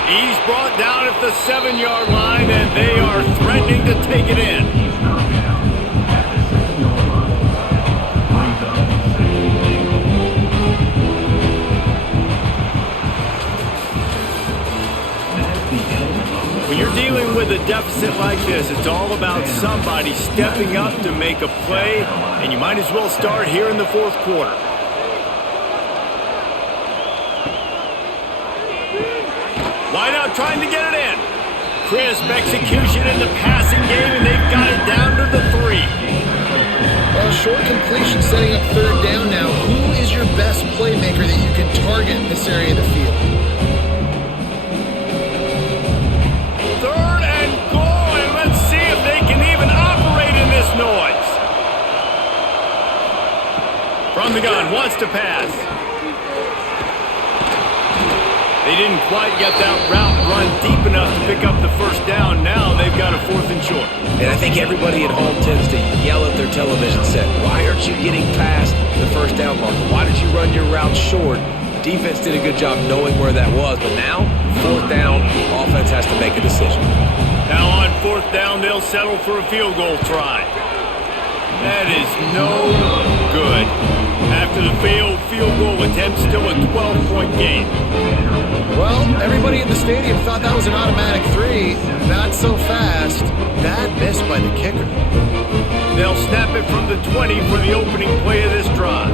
He's brought down at the 7-yard line, and they are threatening to take it in. When you're dealing with a deficit like this, it's all about somebody stepping up to make a play, and you might as well start here in the 4th quarter. Why not trying to get it in? Crisp execution in the passing game, and they've got it down to the 3. Well, short completion setting up 3rd down now. Who is your best playmaker that you can target in this area of the field? 3rd and goal, and let's see if they can even operate in this noise. From the gun, wants to pass. They didn't quite get that route run deep enough to pick up the 1st down. Now they've got a 4th and short. And I think everybody at home tends to yell at their television set, why aren't you getting past the 1st down marker? Why did you run your route short? Defense did a good job knowing where that was, but now, 4th down, offense has to make a decision. Now on 4th down, they'll settle for a field goal try. That is no good. After the failed field goal attempt, still a 12-point game. Well, everybody in the stadium thought that was an automatic 3. Not so fast. Bad miss by the kicker. They'll snap it from the 20 for the opening play of this drive.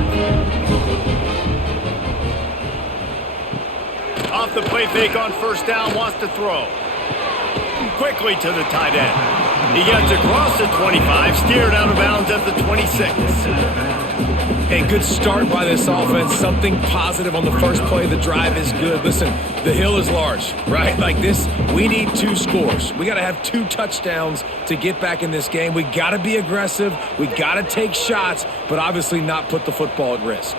Off the play fake on first down, wants to throw. Quickly to the tight end. He gets across the 25, steered out of bounds at the 26. A good start by this offense. Something positive on the first play of the drive is good. Listen, the hill is large, right? Like this, we need 2 scores. We got to have 2 touchdowns to get back in this game. We got to be aggressive. We got to take shots, but obviously not put the football at risk.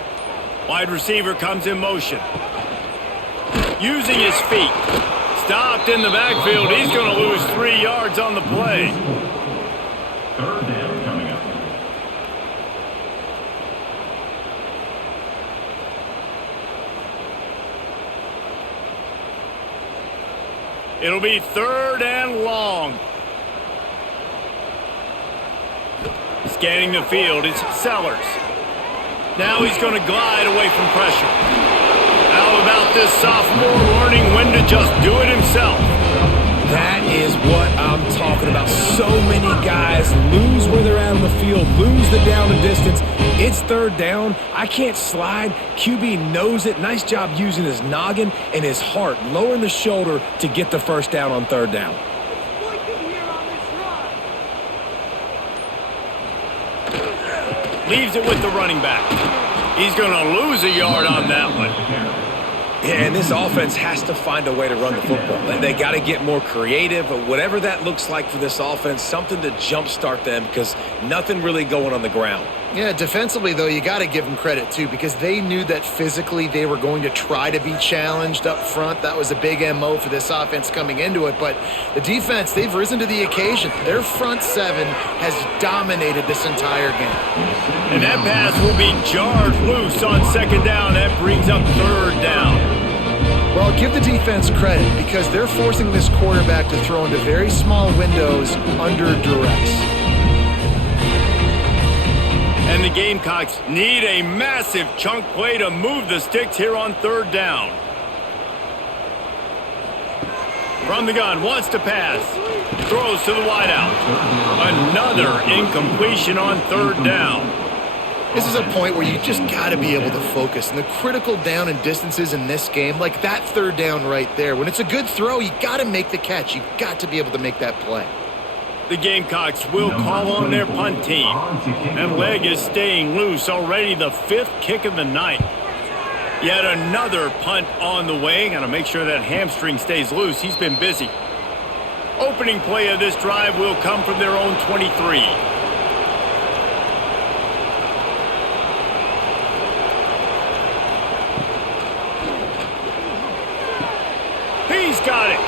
Wide receiver comes in motion. Using his feet. Stopped in the backfield. He's going to lose 3 yards on the play. Third down coming up. It'll be 3rd and long. Scanning the field, it's Sellers. Now he's going to glide away from pressure. How about this sophomore learning when to just do it himself? That is what I'm talking about. So many guys lose where they're at on the field, lose the down and distance. It's 3rd down. I can't slide. QB knows it. Nice job using his noggin and his heart, lowering the shoulder to get the first down on 3rd down. Leaves it with the running back. He's going to lose a yard on that one. Yeah, and this offense has to find a way to run the football. They got to get more creative, but whatever that looks like for this offense, something to jumpstart them because nothing really going on the ground. Yeah, defensively, though, you got to give them credit, too, because they knew that physically they were going to try to be challenged up front. That was a big MO for this offense coming into it. But the defense, they've risen to the occasion. Their front 7 has dominated this entire game. And that pass will be jarred loose on 2nd down. That brings up 3rd down. Well, give the defense credit because they're forcing this quarterback to throw into very small windows under duress. And the Gamecocks need a massive chunk play to move the sticks here on 3rd down. From the gun, wants to pass. Throws to the wideout. Another incompletion on 3rd down. This is a point where you just got to be able to focus. And the critical down and distances in this game, like that 3rd down right there, when it's a good throw, you got to make the catch. You got to be able to make that play. The Gamecocks will call on their punt team. That leg is staying loose. Already the 5th kick of the night. Yet another punt on the way. Got to make sure that hamstring stays loose. He's been busy. Opening play of this drive will come from their own 23. He's got it.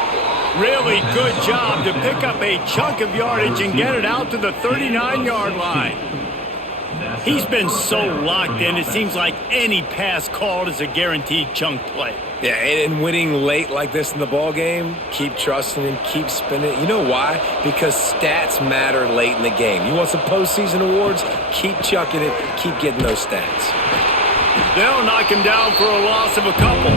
Really good job to pick up a chunk of yardage and get it out to the 39-yard line. He's been so locked in, it seems like any pass called is a guaranteed chunk play. Yeah, and winning late like this in the ball game, keep trusting him, keep spinning. You know why? Because stats matter late in the game. You want some postseason awards? Keep chucking it, keep getting those stats. They'll knock him down for a loss of a couple.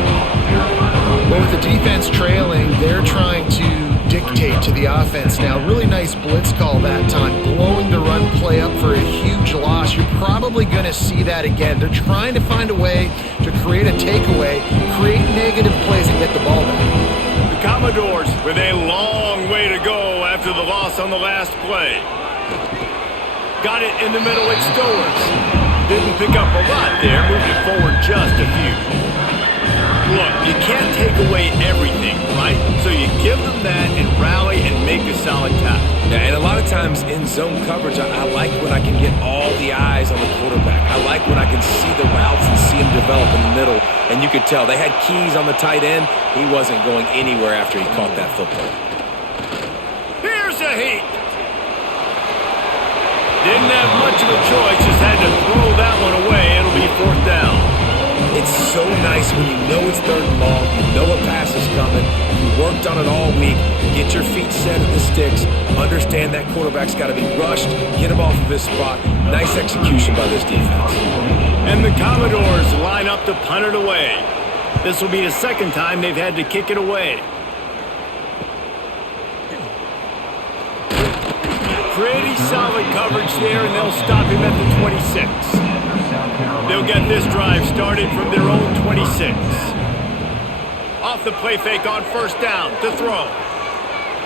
Well, with the defense trailing, they're trying to dictate to the offense now. Really nice blitz call that time, blowing the run play up for a huge loss. You're probably going to see that again. They're trying to find a way to create a takeaway, create negative plays, and get the ball back. The Commodores with a long way to go after the loss on the last play. Got it in the middle, it's Stowers. Didn't pick up a lot there, moved it forward just a few. Look, you can't take away everything, right? So you give them that and rally and make a solid tackle. Yeah, and a lot of times in zone coverage, I like when I can get all the eyes on the quarterback. I like when I can see the routes and see him develop in the middle. And you could tell they had keys on the tight end. He wasn't going anywhere after he caught that football. Here's a heat. Didn't have much of a choice, just had to throw that one away. It'll be 4th down. It's so nice when you know it's 3rd and long, you know a pass is coming, you worked on it all week, get your feet set at the sticks, understand that quarterback's got to be rushed, get him off of his spot. Nice execution by this defense. And the Commodores line up to punt it away. This will be the 2nd time they've had to kick it away. Pretty solid coverage there, and they'll stop him at the 26. They'll get this drive started from their own 26. Off the play fake on first down to throw.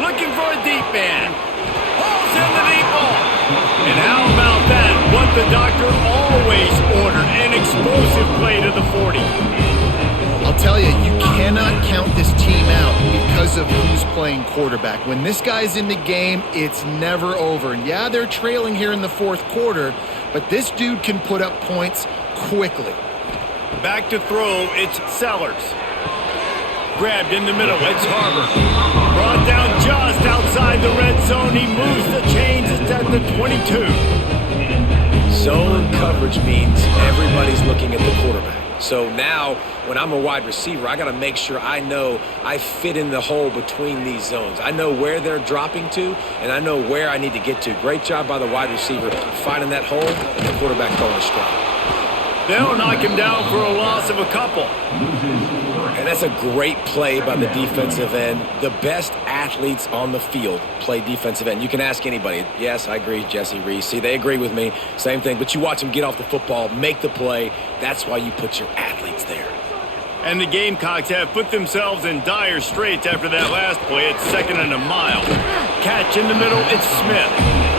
Looking for a deep man. Pulls in the deep ball. And how about that? What the doctor always ordered, an explosive play to the 40. I'll tell you, you cannot count this team out because of who's playing quarterback. When this guy's in the game, it's never over. And yeah, they're trailing here in the fourth quarter, but this dude can put up points quickly. Back to throw, it's Sellers. Grabbed in the middle, it's Harbor. Brought down just outside the red zone. He moves the chains, it's at the 22. Zone coverage means everybody's looking at the quarterback. So now, when I'm a wide receiver, I got to make sure I know I fit in the hole between these zones. I know where they're dropping to, and I know where I need to get to. Great job by the wide receiver finding that hole, and the quarterback going strong. They'll knock him down for a loss of a couple. And that's a great play by the defensive end. The best athletes on the field play defensive end. You can ask anybody. Yes, I agree, Jesse Reese. See, they agree with me. Same thing. But you watch them get off the football, make the play. That's why you put your athletes there. And the Gamecocks have put themselves in dire straits after that last play. It's 2nd and a mile. Catch in the middle, it's Smith.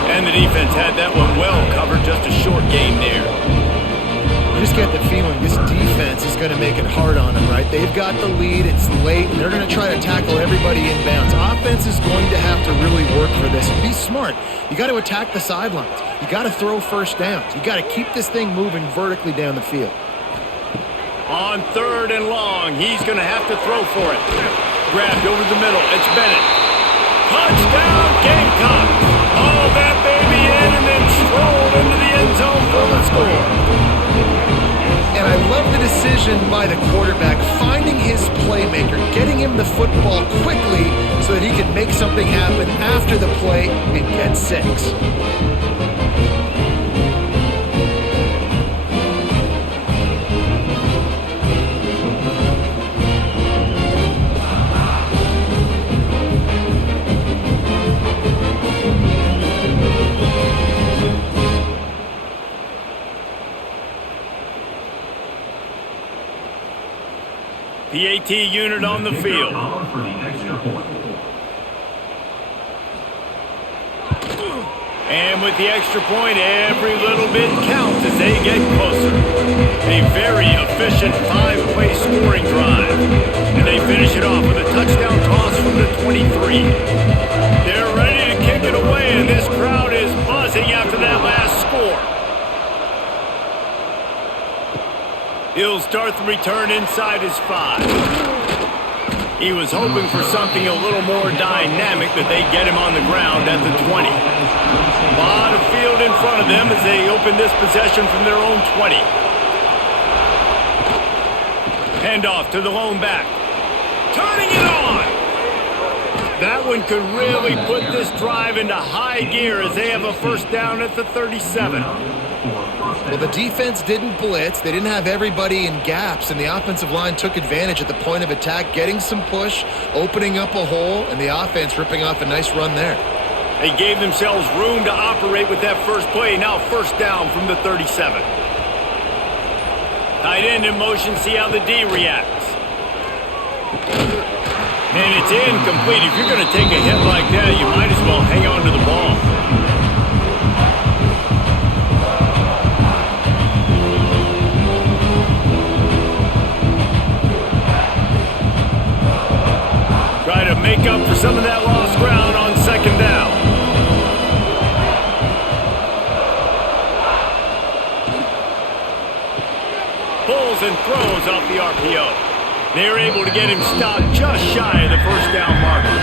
And the defense had that one well covered, just a short game there. I just get the feeling this defense is going to make it hard on them, right? They've got the lead, it's late, and they're going to try to tackle everybody inbounds. Offense is going to have to really work for this. Be smart. You got to attack the sidelines. You got to throw first downs. You got to keep this thing moving vertically down the field. On 3rd and long, he's going to have to throw for it. Grabbed over the middle, it's Bennett. Touchdown, Gamecocks! All that baby in and then strolled into the end zone for the score. And I love the decision by the quarterback, finding his playmaker, getting him the football quickly so that he could make something happen after the play and get 6. The AT unit on the field. And with the extra point, every little bit counts as they get closer. A very efficient 5-play scoring drive. And they finish it off with a touchdown toss from the 23. They're ready to kick it away, and this crowd is buzzing after that last score. He'll start the return inside his 5. He was hoping for something a little more dynamic that they'd get him on the ground at the 20. A lot of field in front of them as they open this possession from their own 20. Handoff to the lone back. Turning it on! That one could really put this drive into high gear as they have a first down at the 37. Well, the defense didn't blitz. They didn't have everybody in gaps, and the offensive line took advantage at the point of attack, getting some push, opening up a hole, and the offense ripping off a nice run there. They gave themselves room to operate with that first play. Now first down from the 37. Tight end in motion, see how the D reacts. And it's incomplete. If you're going to take a hit like that, you might as well hang on to the ball. Try to make up for some of that lost ground on second down. Pulls and throws off the RPO. They're able to get him stopped just shy of the first down marker.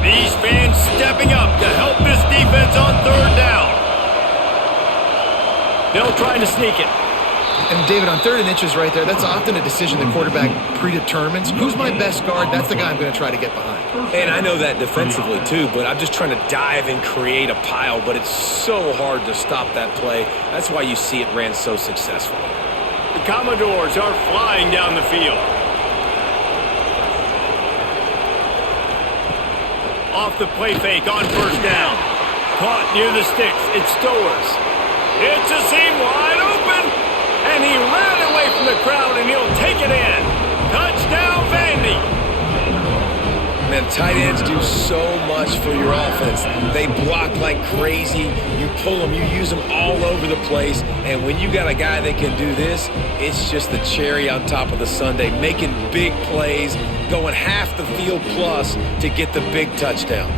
These fans stepping up to help this defense on third down. They'll try to sneak it. And David, on 3rd and inches right there, that's often a decision the quarterback predetermines. Who's my best guard? That's the guy I'm going to try to get behind. And I know that defensively too, but I'm just trying to dive and create a pile, but it's so hard to stop that play. That's why you see it ran so successfully. The Commodores are flying down the field. Off the play fake on 1st down. Caught near the sticks. It's Stowers. It's a seam wide open. And he ran away from the crowd, and he'll take it in. Touchdown, Vandy. Man, tight ends do so much for your offense. They block like crazy. You pull them, you use them all over the place. And when you got a guy that can do this, it's just the cherry on top of the sundae, making big plays, going half the field plus to get the big touchdown.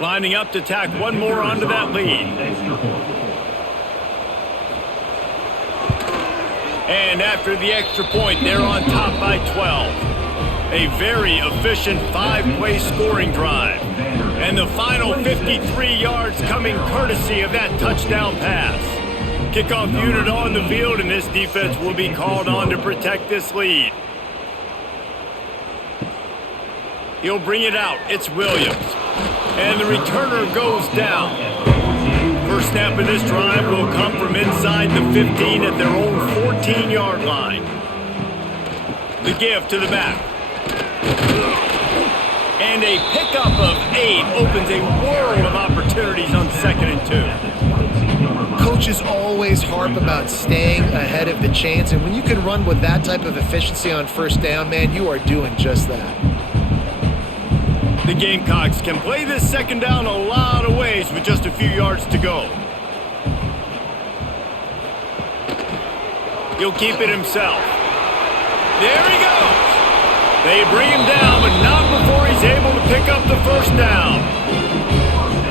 Lining up to tack one more onto that lead. And after the extra point, they're on top by 12. A very efficient 5-play scoring drive. And the final 53 yards coming courtesy of that touchdown pass. Kickoff unit on the field, and this defense will be called on to protect this lead. He'll bring it out. It's Williams. And the returner goes down. First snap of this drive will come from inside the 15 at their own 14-yard line. The give to the back. And a pickup of 8 opens a world of opportunities on 2nd and 2. Coaches always harp about staying ahead of the chains, and when you can run with that type of efficiency on 1st down, man, you are doing just that. The Gamecocks can play this 2nd down a lot of ways with just a few yards to go. He'll keep it himself. There he goes. They bring him down, but not before he's able to pick up the 1st down.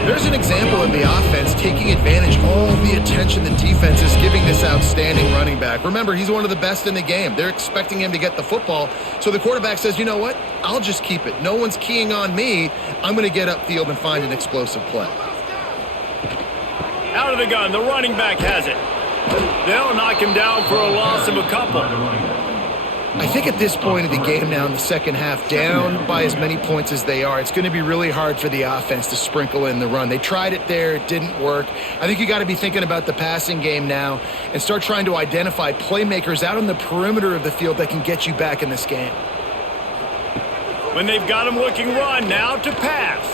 There's an example of the offense taking advantage of all the attention the defense is giving this outstanding running back. Remember, he's one of the best in the game. They're expecting him to get the football, so the quarterback says, you know what? I'll just keep it. No one's keying on me. I'm going to get upfield and find an explosive play. Out of the gun, the running back has it. They'll knock him down for a loss of a couple. I think at this point of the game now in the 2nd half, down by as many points as they are, it's going to be really hard for the offense to sprinkle in the run. They tried it there. It didn't work. I think you got to be thinking about the passing game now and start trying to identify playmakers out on the perimeter of the field that can get you back in this game. When they've got him looking run, now to pass.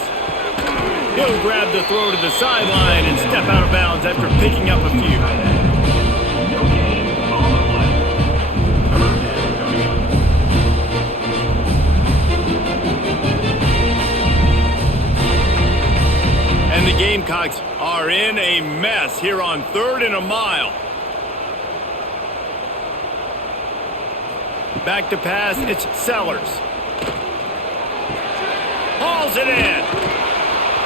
He'll grab the throw to the sideline and step out of bounds after picking up a few. And the Gamecocks are in a mess here on 3rd and a mile. Back to pass, it's Sellers. Hauls it in.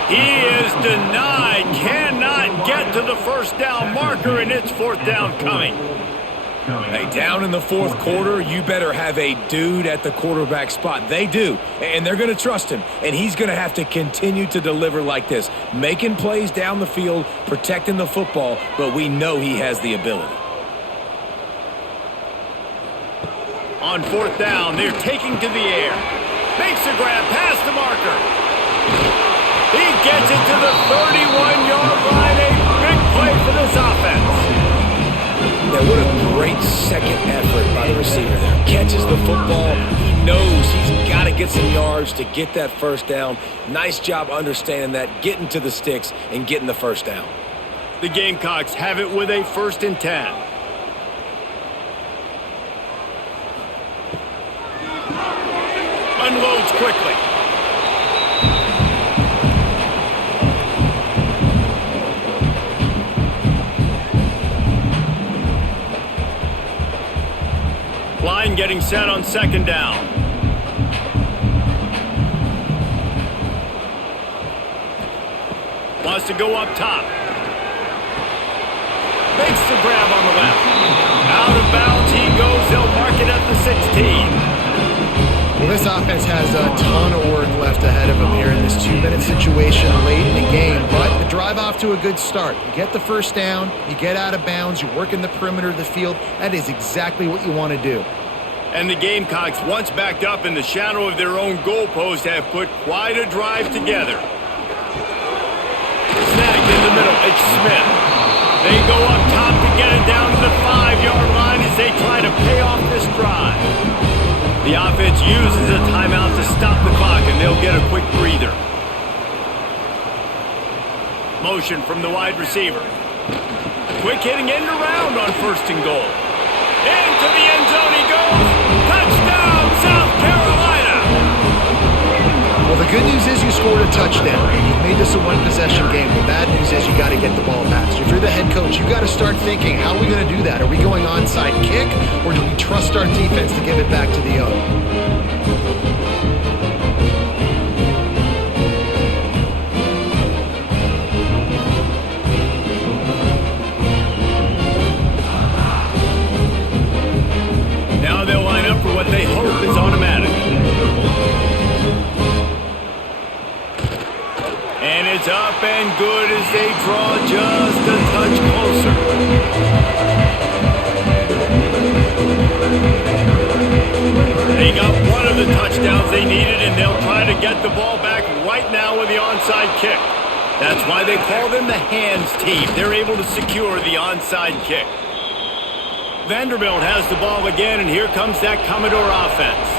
He is denied, cannot get to the 1st down marker, and it's 4th down coming. Hey, down in the 4th quarter, you better have a dude at the quarterback spot. They do, and they're going to trust him, and he's going to have to continue to deliver like this, making plays down the field, protecting the football, but we know he has the ability. On 4th down, they're taking to the air. Makes a grab past the marker. He gets it to the 31-yard line. A big play for this offense. Now, what a great second effort by the receiver there. Catches the football. He knows he's got to get some yards to get that 1st down. Nice job understanding that, getting to the sticks and getting the 1st down. The Gamecocks have it with a 1st and 10. Unloads quickly. Line getting set on 2nd down. Wants to go up top. Makes the grab on the left. Out of bounds he goes. They'll mark it at the 16. Well, this offense has a ton of work left ahead of them here in this 2-minute situation late in the game, but the drive off to a good start. You get the first down, you get out of bounds, you work in the perimeter of the field. That is exactly what you want to do. And the Gamecocks, once backed up in the shadow of their own goalpost, have put quite a drive together. Snagged in the middle, it's Smith. They go up top to get it down to the 5-yard line as they try to pay off this drive. The offense uses a timeout to stop the clock, and they'll get a quick breather. Motion from the wide receiver. Quick hitting end around on 1st and goal. Into the end zone he goes. Touchdown, South Carolina! Well, the good news is you scored a touchdown. You've made this a one-possession game. The bad news is you got to get the ball back. So if you're the head coach, you got to start thinking, how are we going to do that? Are we going onside kick, or do we trust our defense to give it back to the O? Now they'll line up for what they hope is automatic. And it's up and good as they draw just a touch closer. They got one of the touchdowns they needed, and they'll try to get the ball back right now with the onside kick. That's why they call them the hands team. They're able to secure the onside kick. Vanderbilt has the ball again, and here comes that Commodore offense.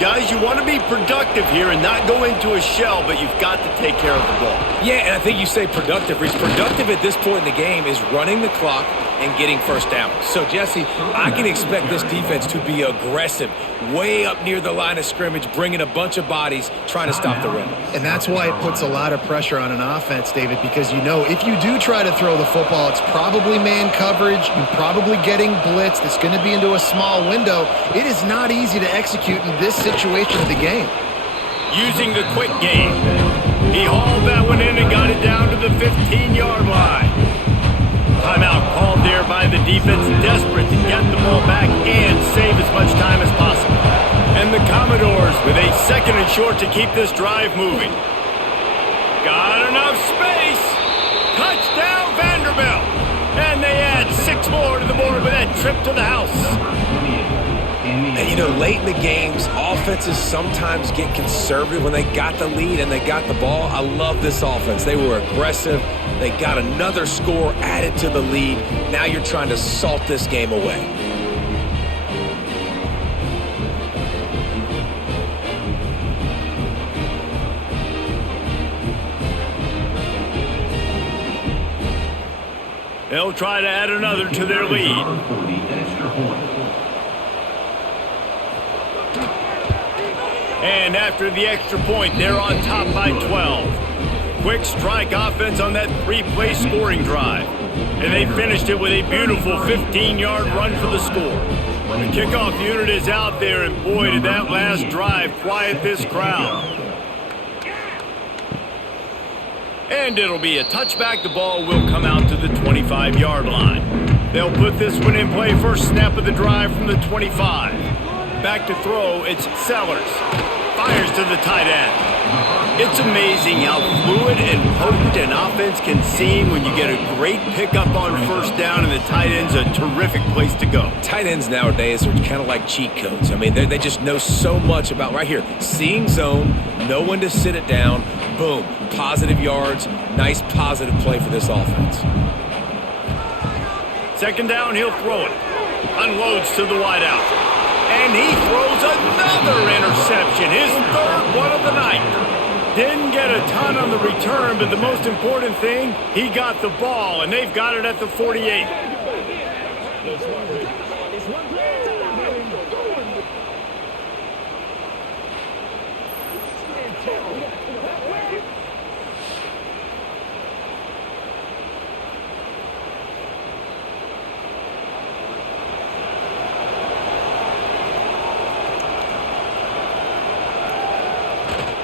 Guys, you want to be productive here and not go into a shell, but you've got to take care of the ball. Yeah, and I think you say productive. Reece, productive at this point in the game is running the clock and getting first down. So, Jesse, I can expect this defense to be aggressive, way up near the line of scrimmage, bringing a bunch of bodies, trying to stop the run. And that's why it puts a lot of pressure on an offense, David, because you know if you do try to throw the football, it's probably man coverage, you're probably getting blitzed, it's going to be into a small window. It is not easy to execute in this situation of the game. Using the quick game. He hauled that one in and got it down to the 15-yard line. Timeout called there by the defense, desperate to get the ball back and save as much time as possible. And the Commodores with a 2nd and short to keep this drive moving. Got enough space. Touchdown Vanderbilt. And they add 6 more to the board with that trip to the house. And, you know, late in the games, offenses sometimes get conservative when they got the lead and they got the ball. I love this offense. They were aggressive. They got another score added to the lead. Now you're trying to salt this game away. They'll try to add another to their lead. And after the extra point, they're on top by 12. Quick strike offense on that 3-play scoring drive. And they finished it with a beautiful 15-yard run for the score. The kickoff unit is out there, and boy, did that last drive quiet this crowd. And it'll be a touchback. The ball will come out to the 25-yard line. They'll put this one in play. First snap of the drive from the 25. Back to throw, it's Sellers. Fires to the tight end. It's amazing how fluid and potent an offense can seem when you get a great pickup on first down, and the tight end's a terrific place to go. Tight ends nowadays are kind of like cheat codes. I mean, they just know so much about, right here, seeing zone, know when to sit it down, boom, positive yards, nice positive play for this offense. 2nd down, he'll throw it. Unloads to the wideout. And he throws another interception, his 3rd one of the night. Didn't get a ton on the return, but the most important thing, he got the ball, and they've got it at the 48.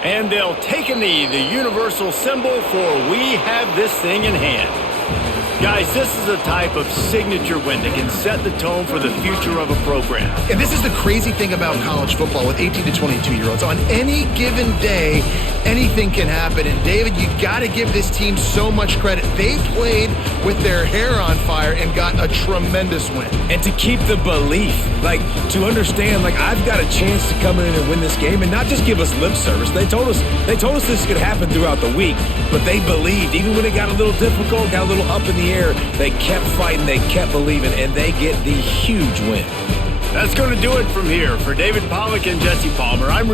And they'll take a knee, the universal symbol for we have this thing in hand. Guys, this is a type of signature win that can set the tone for the future of a program. And this is the crazy thing about college football with 18 to 22-year-olds. On any given day, anything can happen. And David, you got to give this team so much credit. They played with their hair on fire and got a tremendous win. And to keep the belief, like to understand, like I've got a chance to come in and win this game and not just give us lip service. They told us this could happen throughout the week, but they believed. Even when it got a little difficult, got a little up in the air, they kept fighting, they kept believing, and they get the huge win. That's going to do it from here. For David Pollock and Jesse Palmer, I'm